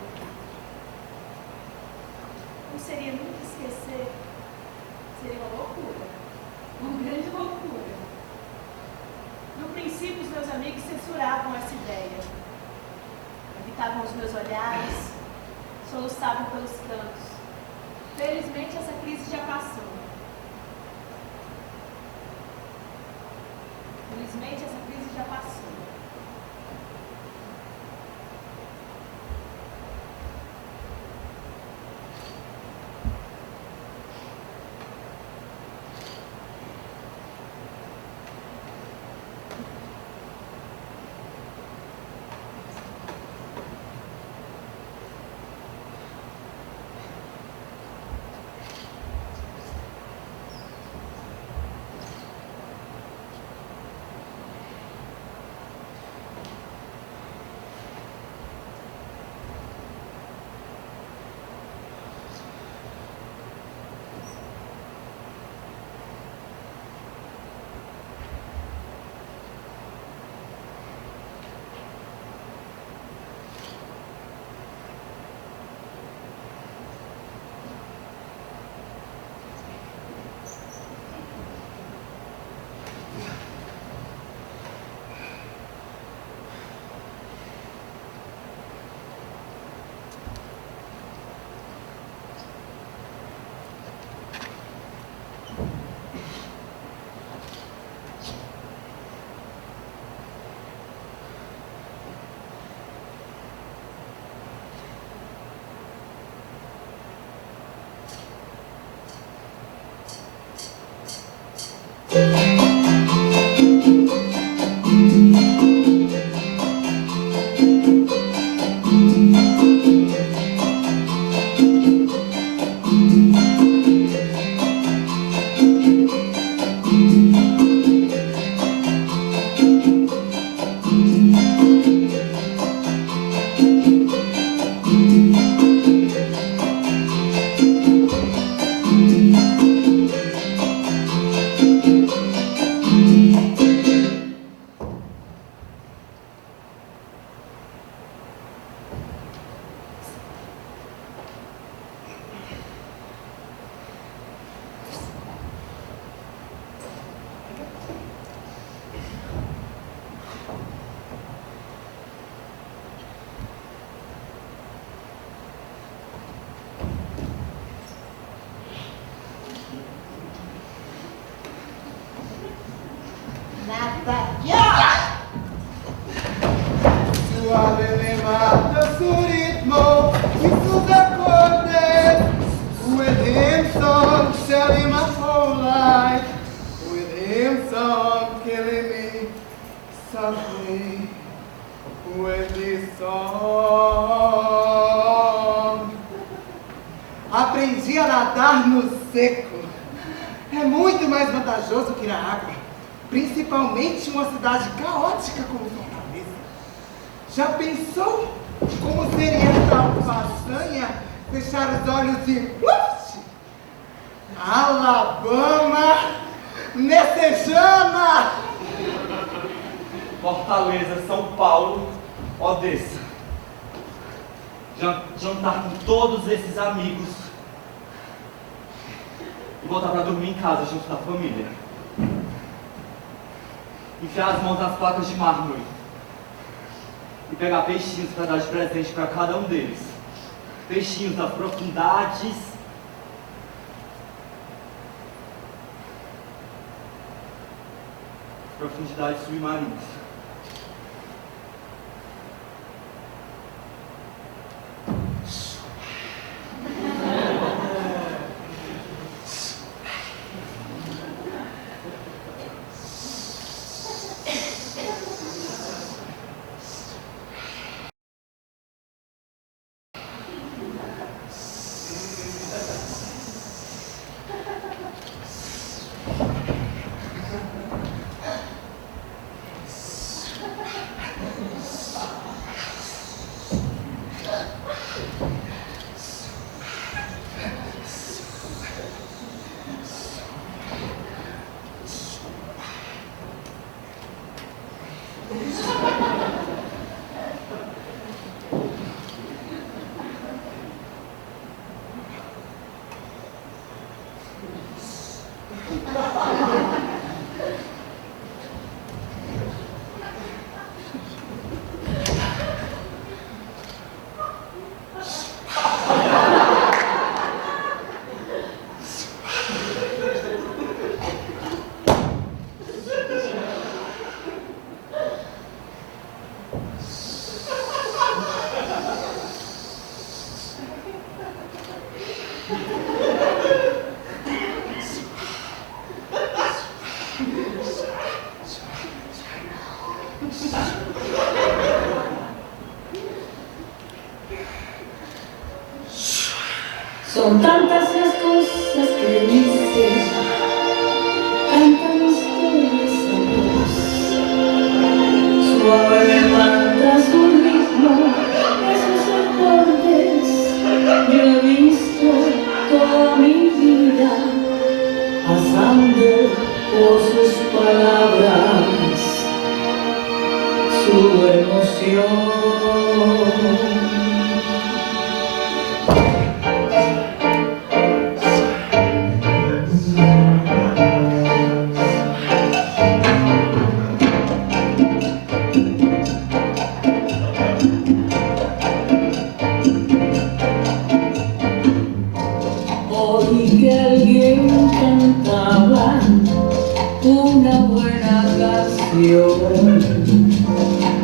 Como seria nunca esquecer? Seria uma loucura, uma grande loucura. No princípio, os meus amigos censuravam essa ideia. Evitavam os meus olhares, soluçavam pelos cantos. Felizmente, essa crise já passou. Felizmente, essa crise já passou. Nadar no seco é muito mais vantajoso que na água, principalmente em uma cidade caótica como Fortaleza. Já pensou como seria tal façanha fechar os olhos e... Alabama, Messejana! Fortaleza, São Paulo, Odessa. Jantar com todos esses amigos e voltar para dormir em casa junto da família. Enfiar as mãos nas placas de mármore e pegar peixinhos para dar de presente para cada um deles. Peixinhos das profundidades submarinas. Son tantas las cosas que dices, cantan ustedes a voz. Suave levanta su ritmo, esos acordes. Yo he visto toda mi vida pasando por sus palabras, su emoción. Oí que alguien cantaba una buena canción.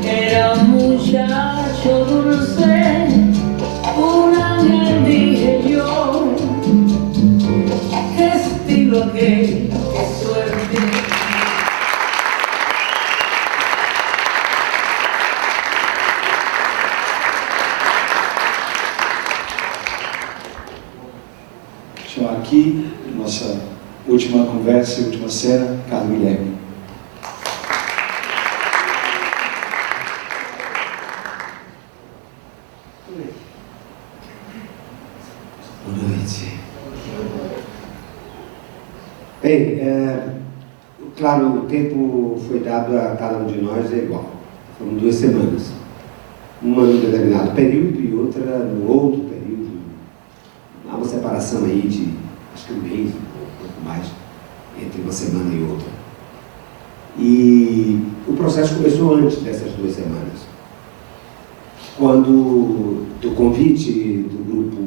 Era un muchacho dulce, un ángel, dije yo. Qué estilo aquel, qué suerte. Chamar aqui, nossa última conversa e última cena, Carlos Guilherme. Boa noite. Bem, claro, o tempo foi dado a cada um de nós é igual. Foram 2 semanas. Uma em determinado período e outra no outro período. Há uma separação aí de, acho que um mês, um pouco mais, entre uma semana e outra. E o processo começou antes dessas 2 semanas. Quando, do convite do grupo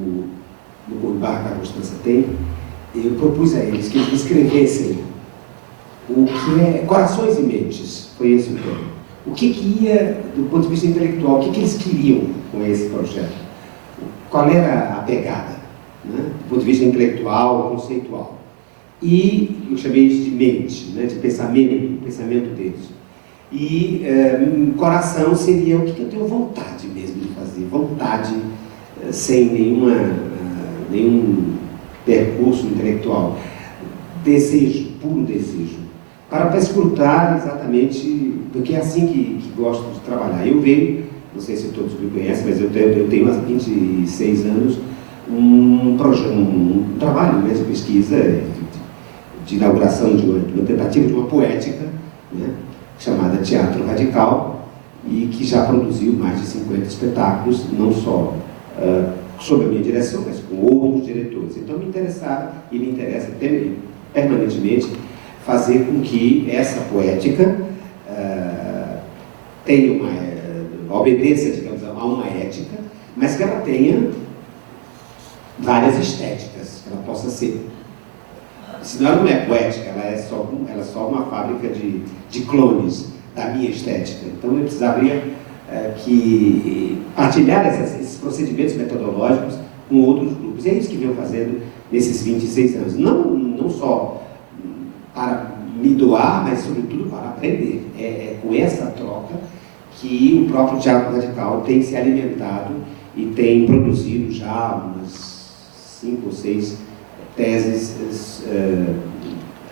do bar que a Constância tem, eu propus a eles que eles escrevessem o que é Corações e Mentes, foi esse o tema. O que ia, do ponto de vista intelectual, o que eles queriam com esse projeto? Qual era a pegada, né? Do ponto de vista intelectual, conceitual. E eu chamei isso de mente, né? De pensamento deles. E coração seria o que eu tenho vontade mesmo de fazer, vontade, sem nenhum percurso intelectual. Desejo, puro desejo, para escutar exatamente, porque é assim que gosto de trabalhar. Eu venho, não sei se todos me conhecem, mas eu tenho há 26 anos um trabalho, né, de pesquisa, de inauguração de uma tentativa de uma poética, né, chamada Teatro Radical, e que já produziu mais de 50 espetáculos, não só sob a minha direção, mas com outros diretores. Então me interessa permanentemente fazer com que essa poética tenha obedeça, digamos, a uma ética, mas que ela tenha várias estéticas, que ela possa ser. Senão ela não é poética, ela é só uma fábrica de clones da minha estética. Então eu precisaria que partilhar esses procedimentos metodológicos com outros grupos. E é isso que venho fazendo nesses 26 anos. Não só para me doar, mas sobretudo para aprender. É com essa troca que o próprio Teatro Radical tem se alimentado e tem produzido já umas 5 ou 6 teses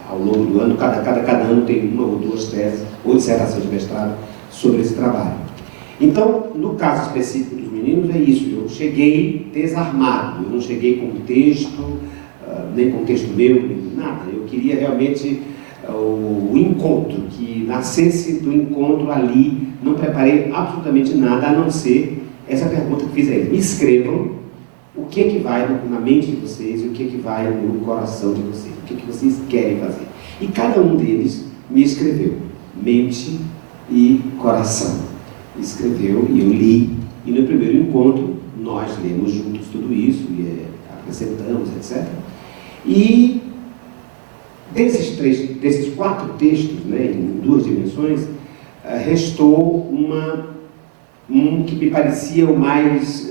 ao longo do ano. Cada ano tem 1 ou 2 teses ou dissertação de mestrado sobre esse trabalho. Então, no caso específico dos meninos, é isso. Eu cheguei desarmado, eu não cheguei com texto, nem com texto meu, nem nada. Eu queria realmente o encontro, que nascesse do encontro ali. Não preparei absolutamente nada, a não ser essa pergunta que fiz a eles. Me escrevam o que é que vai na mente de vocês e o que é que vai no coração de vocês, o que é que vocês querem fazer. E cada um deles me escreveu, mente e coração. Escreveu e eu li, e no primeiro encontro nós lemos juntos tudo isso, e acrescentamos, etc. E desses 4 textos, né, em 2 dimensões, restou um que me parecia o mais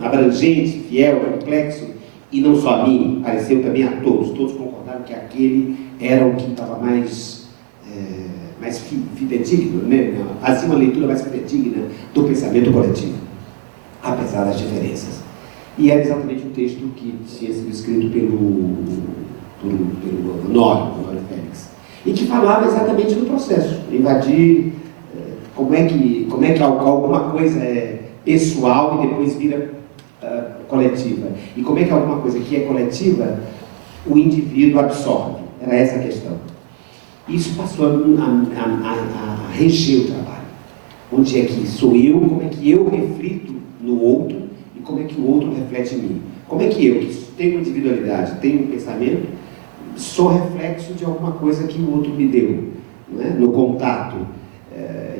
abrangente, fiel, complexo, e não só a mim, pareceu também a todos concordaram que aquele era o que estava mais fidedigno, né? Fazia uma leitura mais fidedigna do pensamento coletivo, apesar das diferenças. E era exatamente o texto que tinha sido escrito pelo Honório Félix, e que falava exatamente do processo, invadir como é que alguma coisa é pessoal e depois vira coletiva, e como é que alguma coisa que é coletiva o indivíduo absorve. Era essa a questão. Isso passou a reger o trabalho. Onde é que sou eu, como é que eu reflito no outro e como é que o outro reflete em mim. Como é que eu, que tenho individualidade, tenho um pensamento, sou reflexo de alguma coisa que o outro me deu, não é? No contato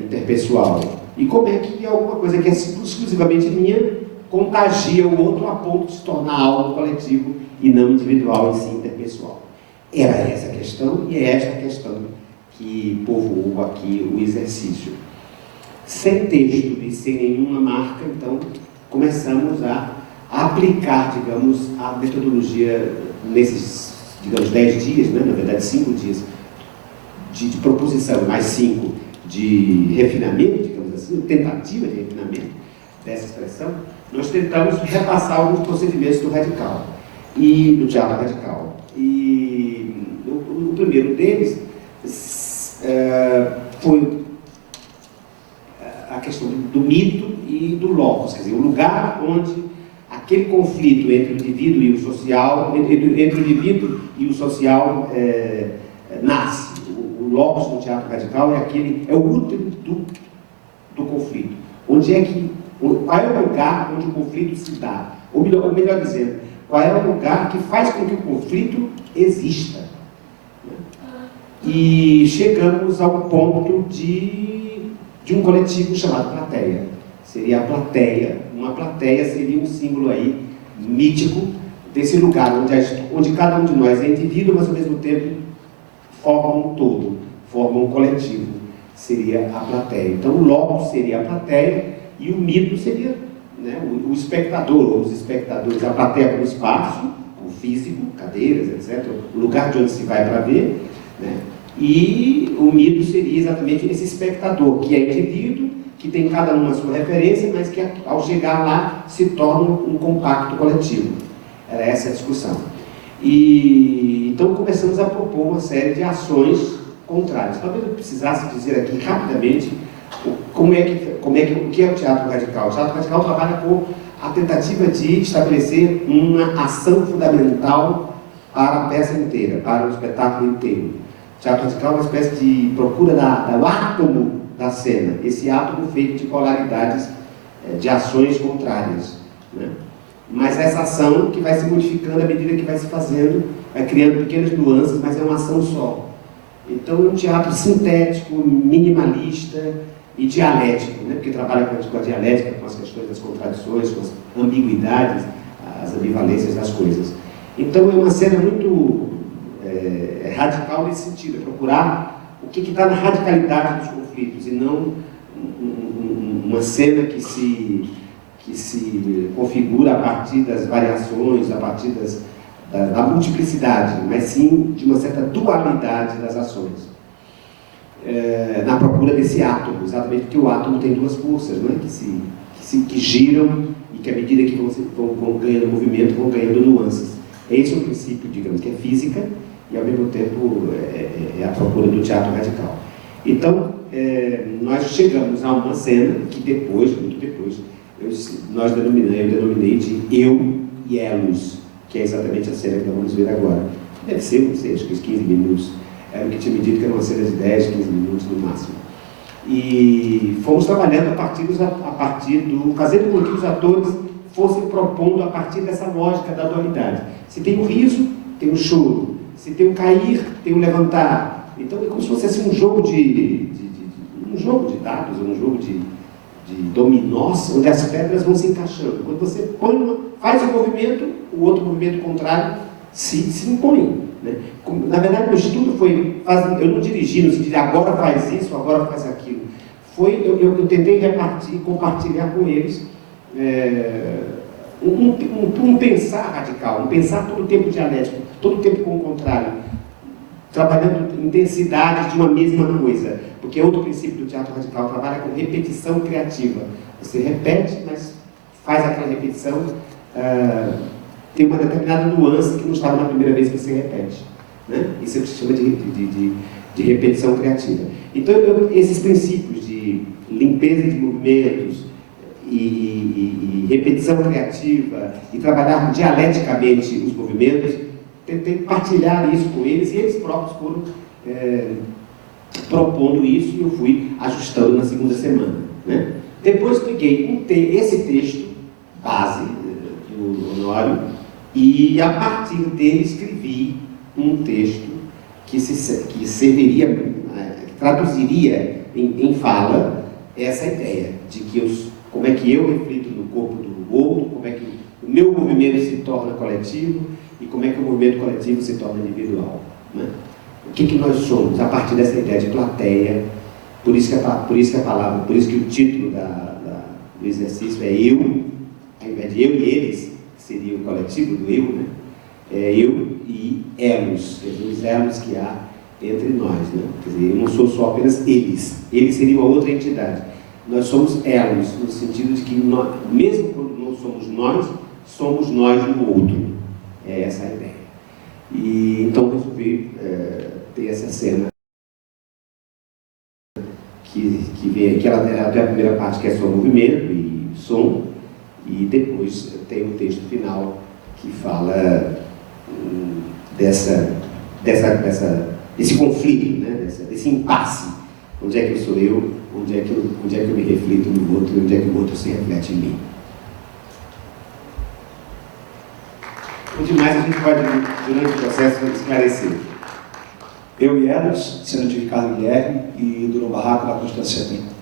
interpessoal. E como é que alguma coisa que é exclusivamente minha contagia o outro a ponto de se tornar algo coletivo e não individual e sim interpessoal. Era essa a questão, e é esta a questão que povoou aqui o exercício. Sem texto e sem nenhuma marca, então, começamos a aplicar, digamos, a metodologia nesses, digamos, 10 dias, né? Na verdade 5 dias de proposição, mais 5 de refinamento, digamos assim, tentativa de refinamento dessa expressão. Nós tentamos repassar alguns procedimentos do radical e do teatro radical. E o primeiro deles foi a questão do mito e do logos, quer dizer, o lugar onde aquele conflito entre o indivíduo e o social, entre o indivíduo e o social nasce. O logos do teatro radical é o útero do conflito. Qual é o lugar onde o conflito se dá? Ou melhor dizendo, qual é o lugar que faz com que o conflito exista? E chegamos ao ponto de um coletivo chamado plateia. Seria a plateia, uma plateia seria um símbolo aí mítico desse lugar onde cada um de nós é indivíduo, mas ao mesmo tempo forma um todo, forma um coletivo. Seria a plateia. Então o logos seria a plateia e o mito seria, né, o espectador, ou os espectadores, a plateia como espaço, o físico, cadeiras, etc., o lugar de onde se vai para ver, né? E o mito seria exatamente esse espectador, que é indivíduo, que tem cada um a sua referência, mas que ao chegar lá se torna um compacto coletivo. Era essa a discussão. E então começamos a propor uma série de ações contrárias. Talvez eu precisasse dizer aqui rapidamente o que é o teatro radical. O teatro radical trabalha com a tentativa de estabelecer uma ação fundamental para a peça inteira, para o espetáculo inteiro. O teatro radical é uma espécie de procura do átomo da cena, esse átomo feito de polaridades, de ações contrárias, né? Mas essa ação que vai se modificando à medida que vai se fazendo, vai criando pequenas nuances, mas é uma ação só. Então é um teatro sintético, minimalista e dialético, né? Porque trabalha com a dialética, com as questões das contradições, com as ambiguidades, as ambivalências das coisas. Então é uma cena muito radical nesse sentido, é procurar o que está na radicalidade dos conflitos e não uma cena que se configura a partir das variações, a partir da multiplicidade, mas sim de uma certa dualidade das ações. Na procura desse átomo, exatamente porque o átomo tem duas forças, não é? que giram e que à medida que vão ganhando movimento, vão ganhando nuances. Esse é o princípio, digamos, que é física e ao mesmo tempo é a procura do teatro radical. Então, nós chegamos a uma cena que depois, muito depois, eu denominei de Eu e Elos, que é exatamente a cena que nós vamos ver agora. Deve ser, não sei, acho que uns 15 minutos. Era o que tinha me dito que era uma cena de 10, 15 minutos no máximo. E fomos trabalhando fazendo com que os atores fossem propondo a partir dessa lógica da dualidade. Se tem o riso, tem o choro. Se tem o cair, tem o levantar. Então é como se fosse assim, um jogo de dados, um jogo de dominós, onde as pedras vão se encaixando. Quando você faz um movimento, o outro movimento contrário se impõe. Né? Na verdade, o estudo foi... Eu não dirigi no sentido de agora faz isso, agora faz aquilo. Eu tentei compartilhar com eles um pensar radical, um pensar todo o tempo dialético, todo o tempo com o contrário, trabalhando intensidades de uma mesma coisa, porque é outro princípio do teatro radical, trabalha com repetição criativa. Você repete, mas faz aquela repetição, tem uma determinada nuance que não estava na primeira vez que você repete. Né? Isso se chama de repetição criativa. Então, esses princípios de limpeza de movimentos e repetição criativa e trabalhar dialeticamente os movimentos, tentei partilhar isso com eles e eles próprios foram propondo isso e eu fui ajustando na segunda semana. Né? Depois peguei esse texto, base do Honório, e a partir dele escrevi um texto que serviria, que traduziria em fala essa ideia de que como é que eu reflito no corpo do outro, como é que o meu movimento se torna coletivo e como é que o movimento coletivo se torna individual. Né? O que nós somos a partir dessa ideia de plateia? Por isso que o título do exercício é eu, ao invés de eu e eles, que seria o coletivo do eu, né? É eu e elos, quer dizer, os elos que há entre nós. Né? Quer dizer, eu não sou só apenas eles seria uma outra entidade. Nós somos elos, no sentido de que nós, mesmo quando não somos nós no outro. É essa a ideia. E então resolvi ter essa cena que vem aqui, ela tem a primeira parte que é só movimento e som, e depois tem o texto final que fala desse conflito, né? desse impasse. Onde é que eu sou eu, onde é que eu me reflito no outro e onde é que o outro se reflete em mim. O demais a gente pode, durante o processo, esclarecer. Eu e Elos, cena de Ricardo Guilherme e do No Barraco da Constância Pinto.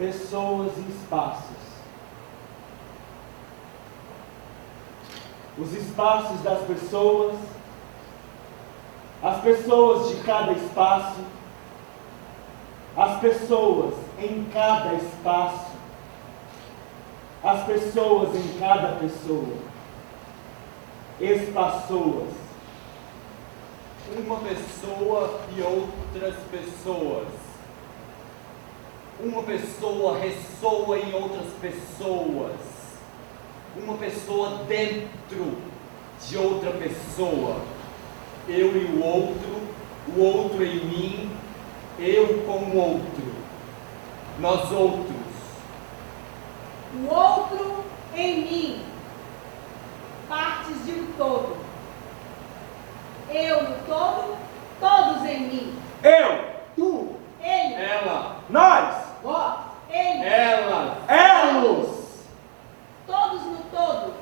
pessoas e espaços. Os espaços das pessoas, as pessoas de cada espaço, as pessoas em cada espaço, as pessoas em cada pessoa, espaçoas. Uma pessoa e outras pessoas. Uma pessoa ressoa em outras pessoas. Uma pessoa dentro de outra pessoa. Eu e o outro em mim, eu com o outro, nós outros. O outro em mim, partes de um todo. Eu no todo, todos em mim. Eu, tu, ele, ela, nós, vós, ele, elas, elos. Todos no todo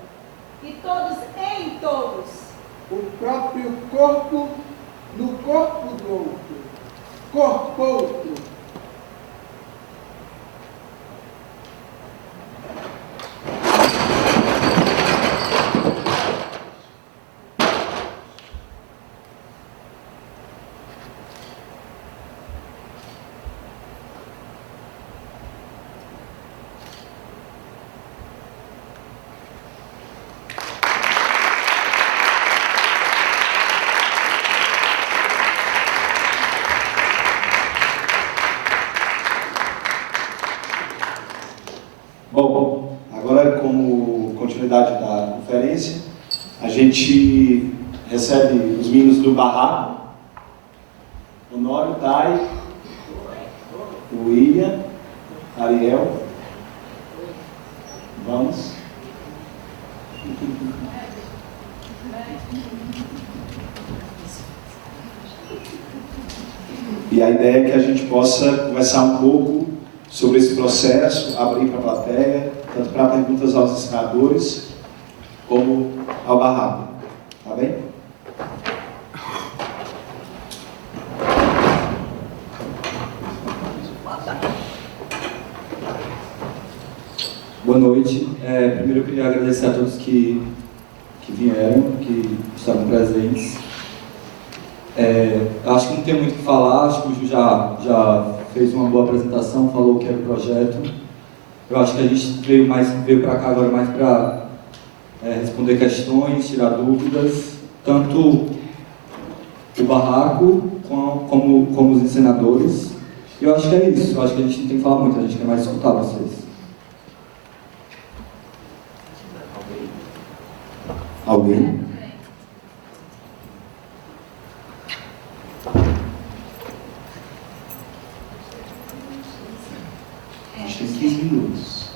e todos em todos. O próprio corpo no corpo do outro. Corpo outro. Bom, agora como continuidade da conferência, a gente recebe os meninos do Barraco, Honório, Thay, o William, Ariel. Vamos. E a ideia é que a gente possa conversar um pouco sobre esse processo, abrir para a plateia, tanto para perguntas aos ensinadores, como ao Barraco. Tá bem? Boa noite. Primeiro eu queria agradecer a todos que vieram, que estavam presentes. Acho que não tem muito o que falar, acho que o Ju já fez uma boa apresentação, falou o que era o projeto. Eu acho que a gente veio para cá agora mais para responder questões, tirar dúvidas, tanto o Barraco como os ensinadores. E eu acho que é isso, eu acho que a gente não tem que falar muito, a gente quer mais escutar vocês. Alguém? A gente tem 15 minutos.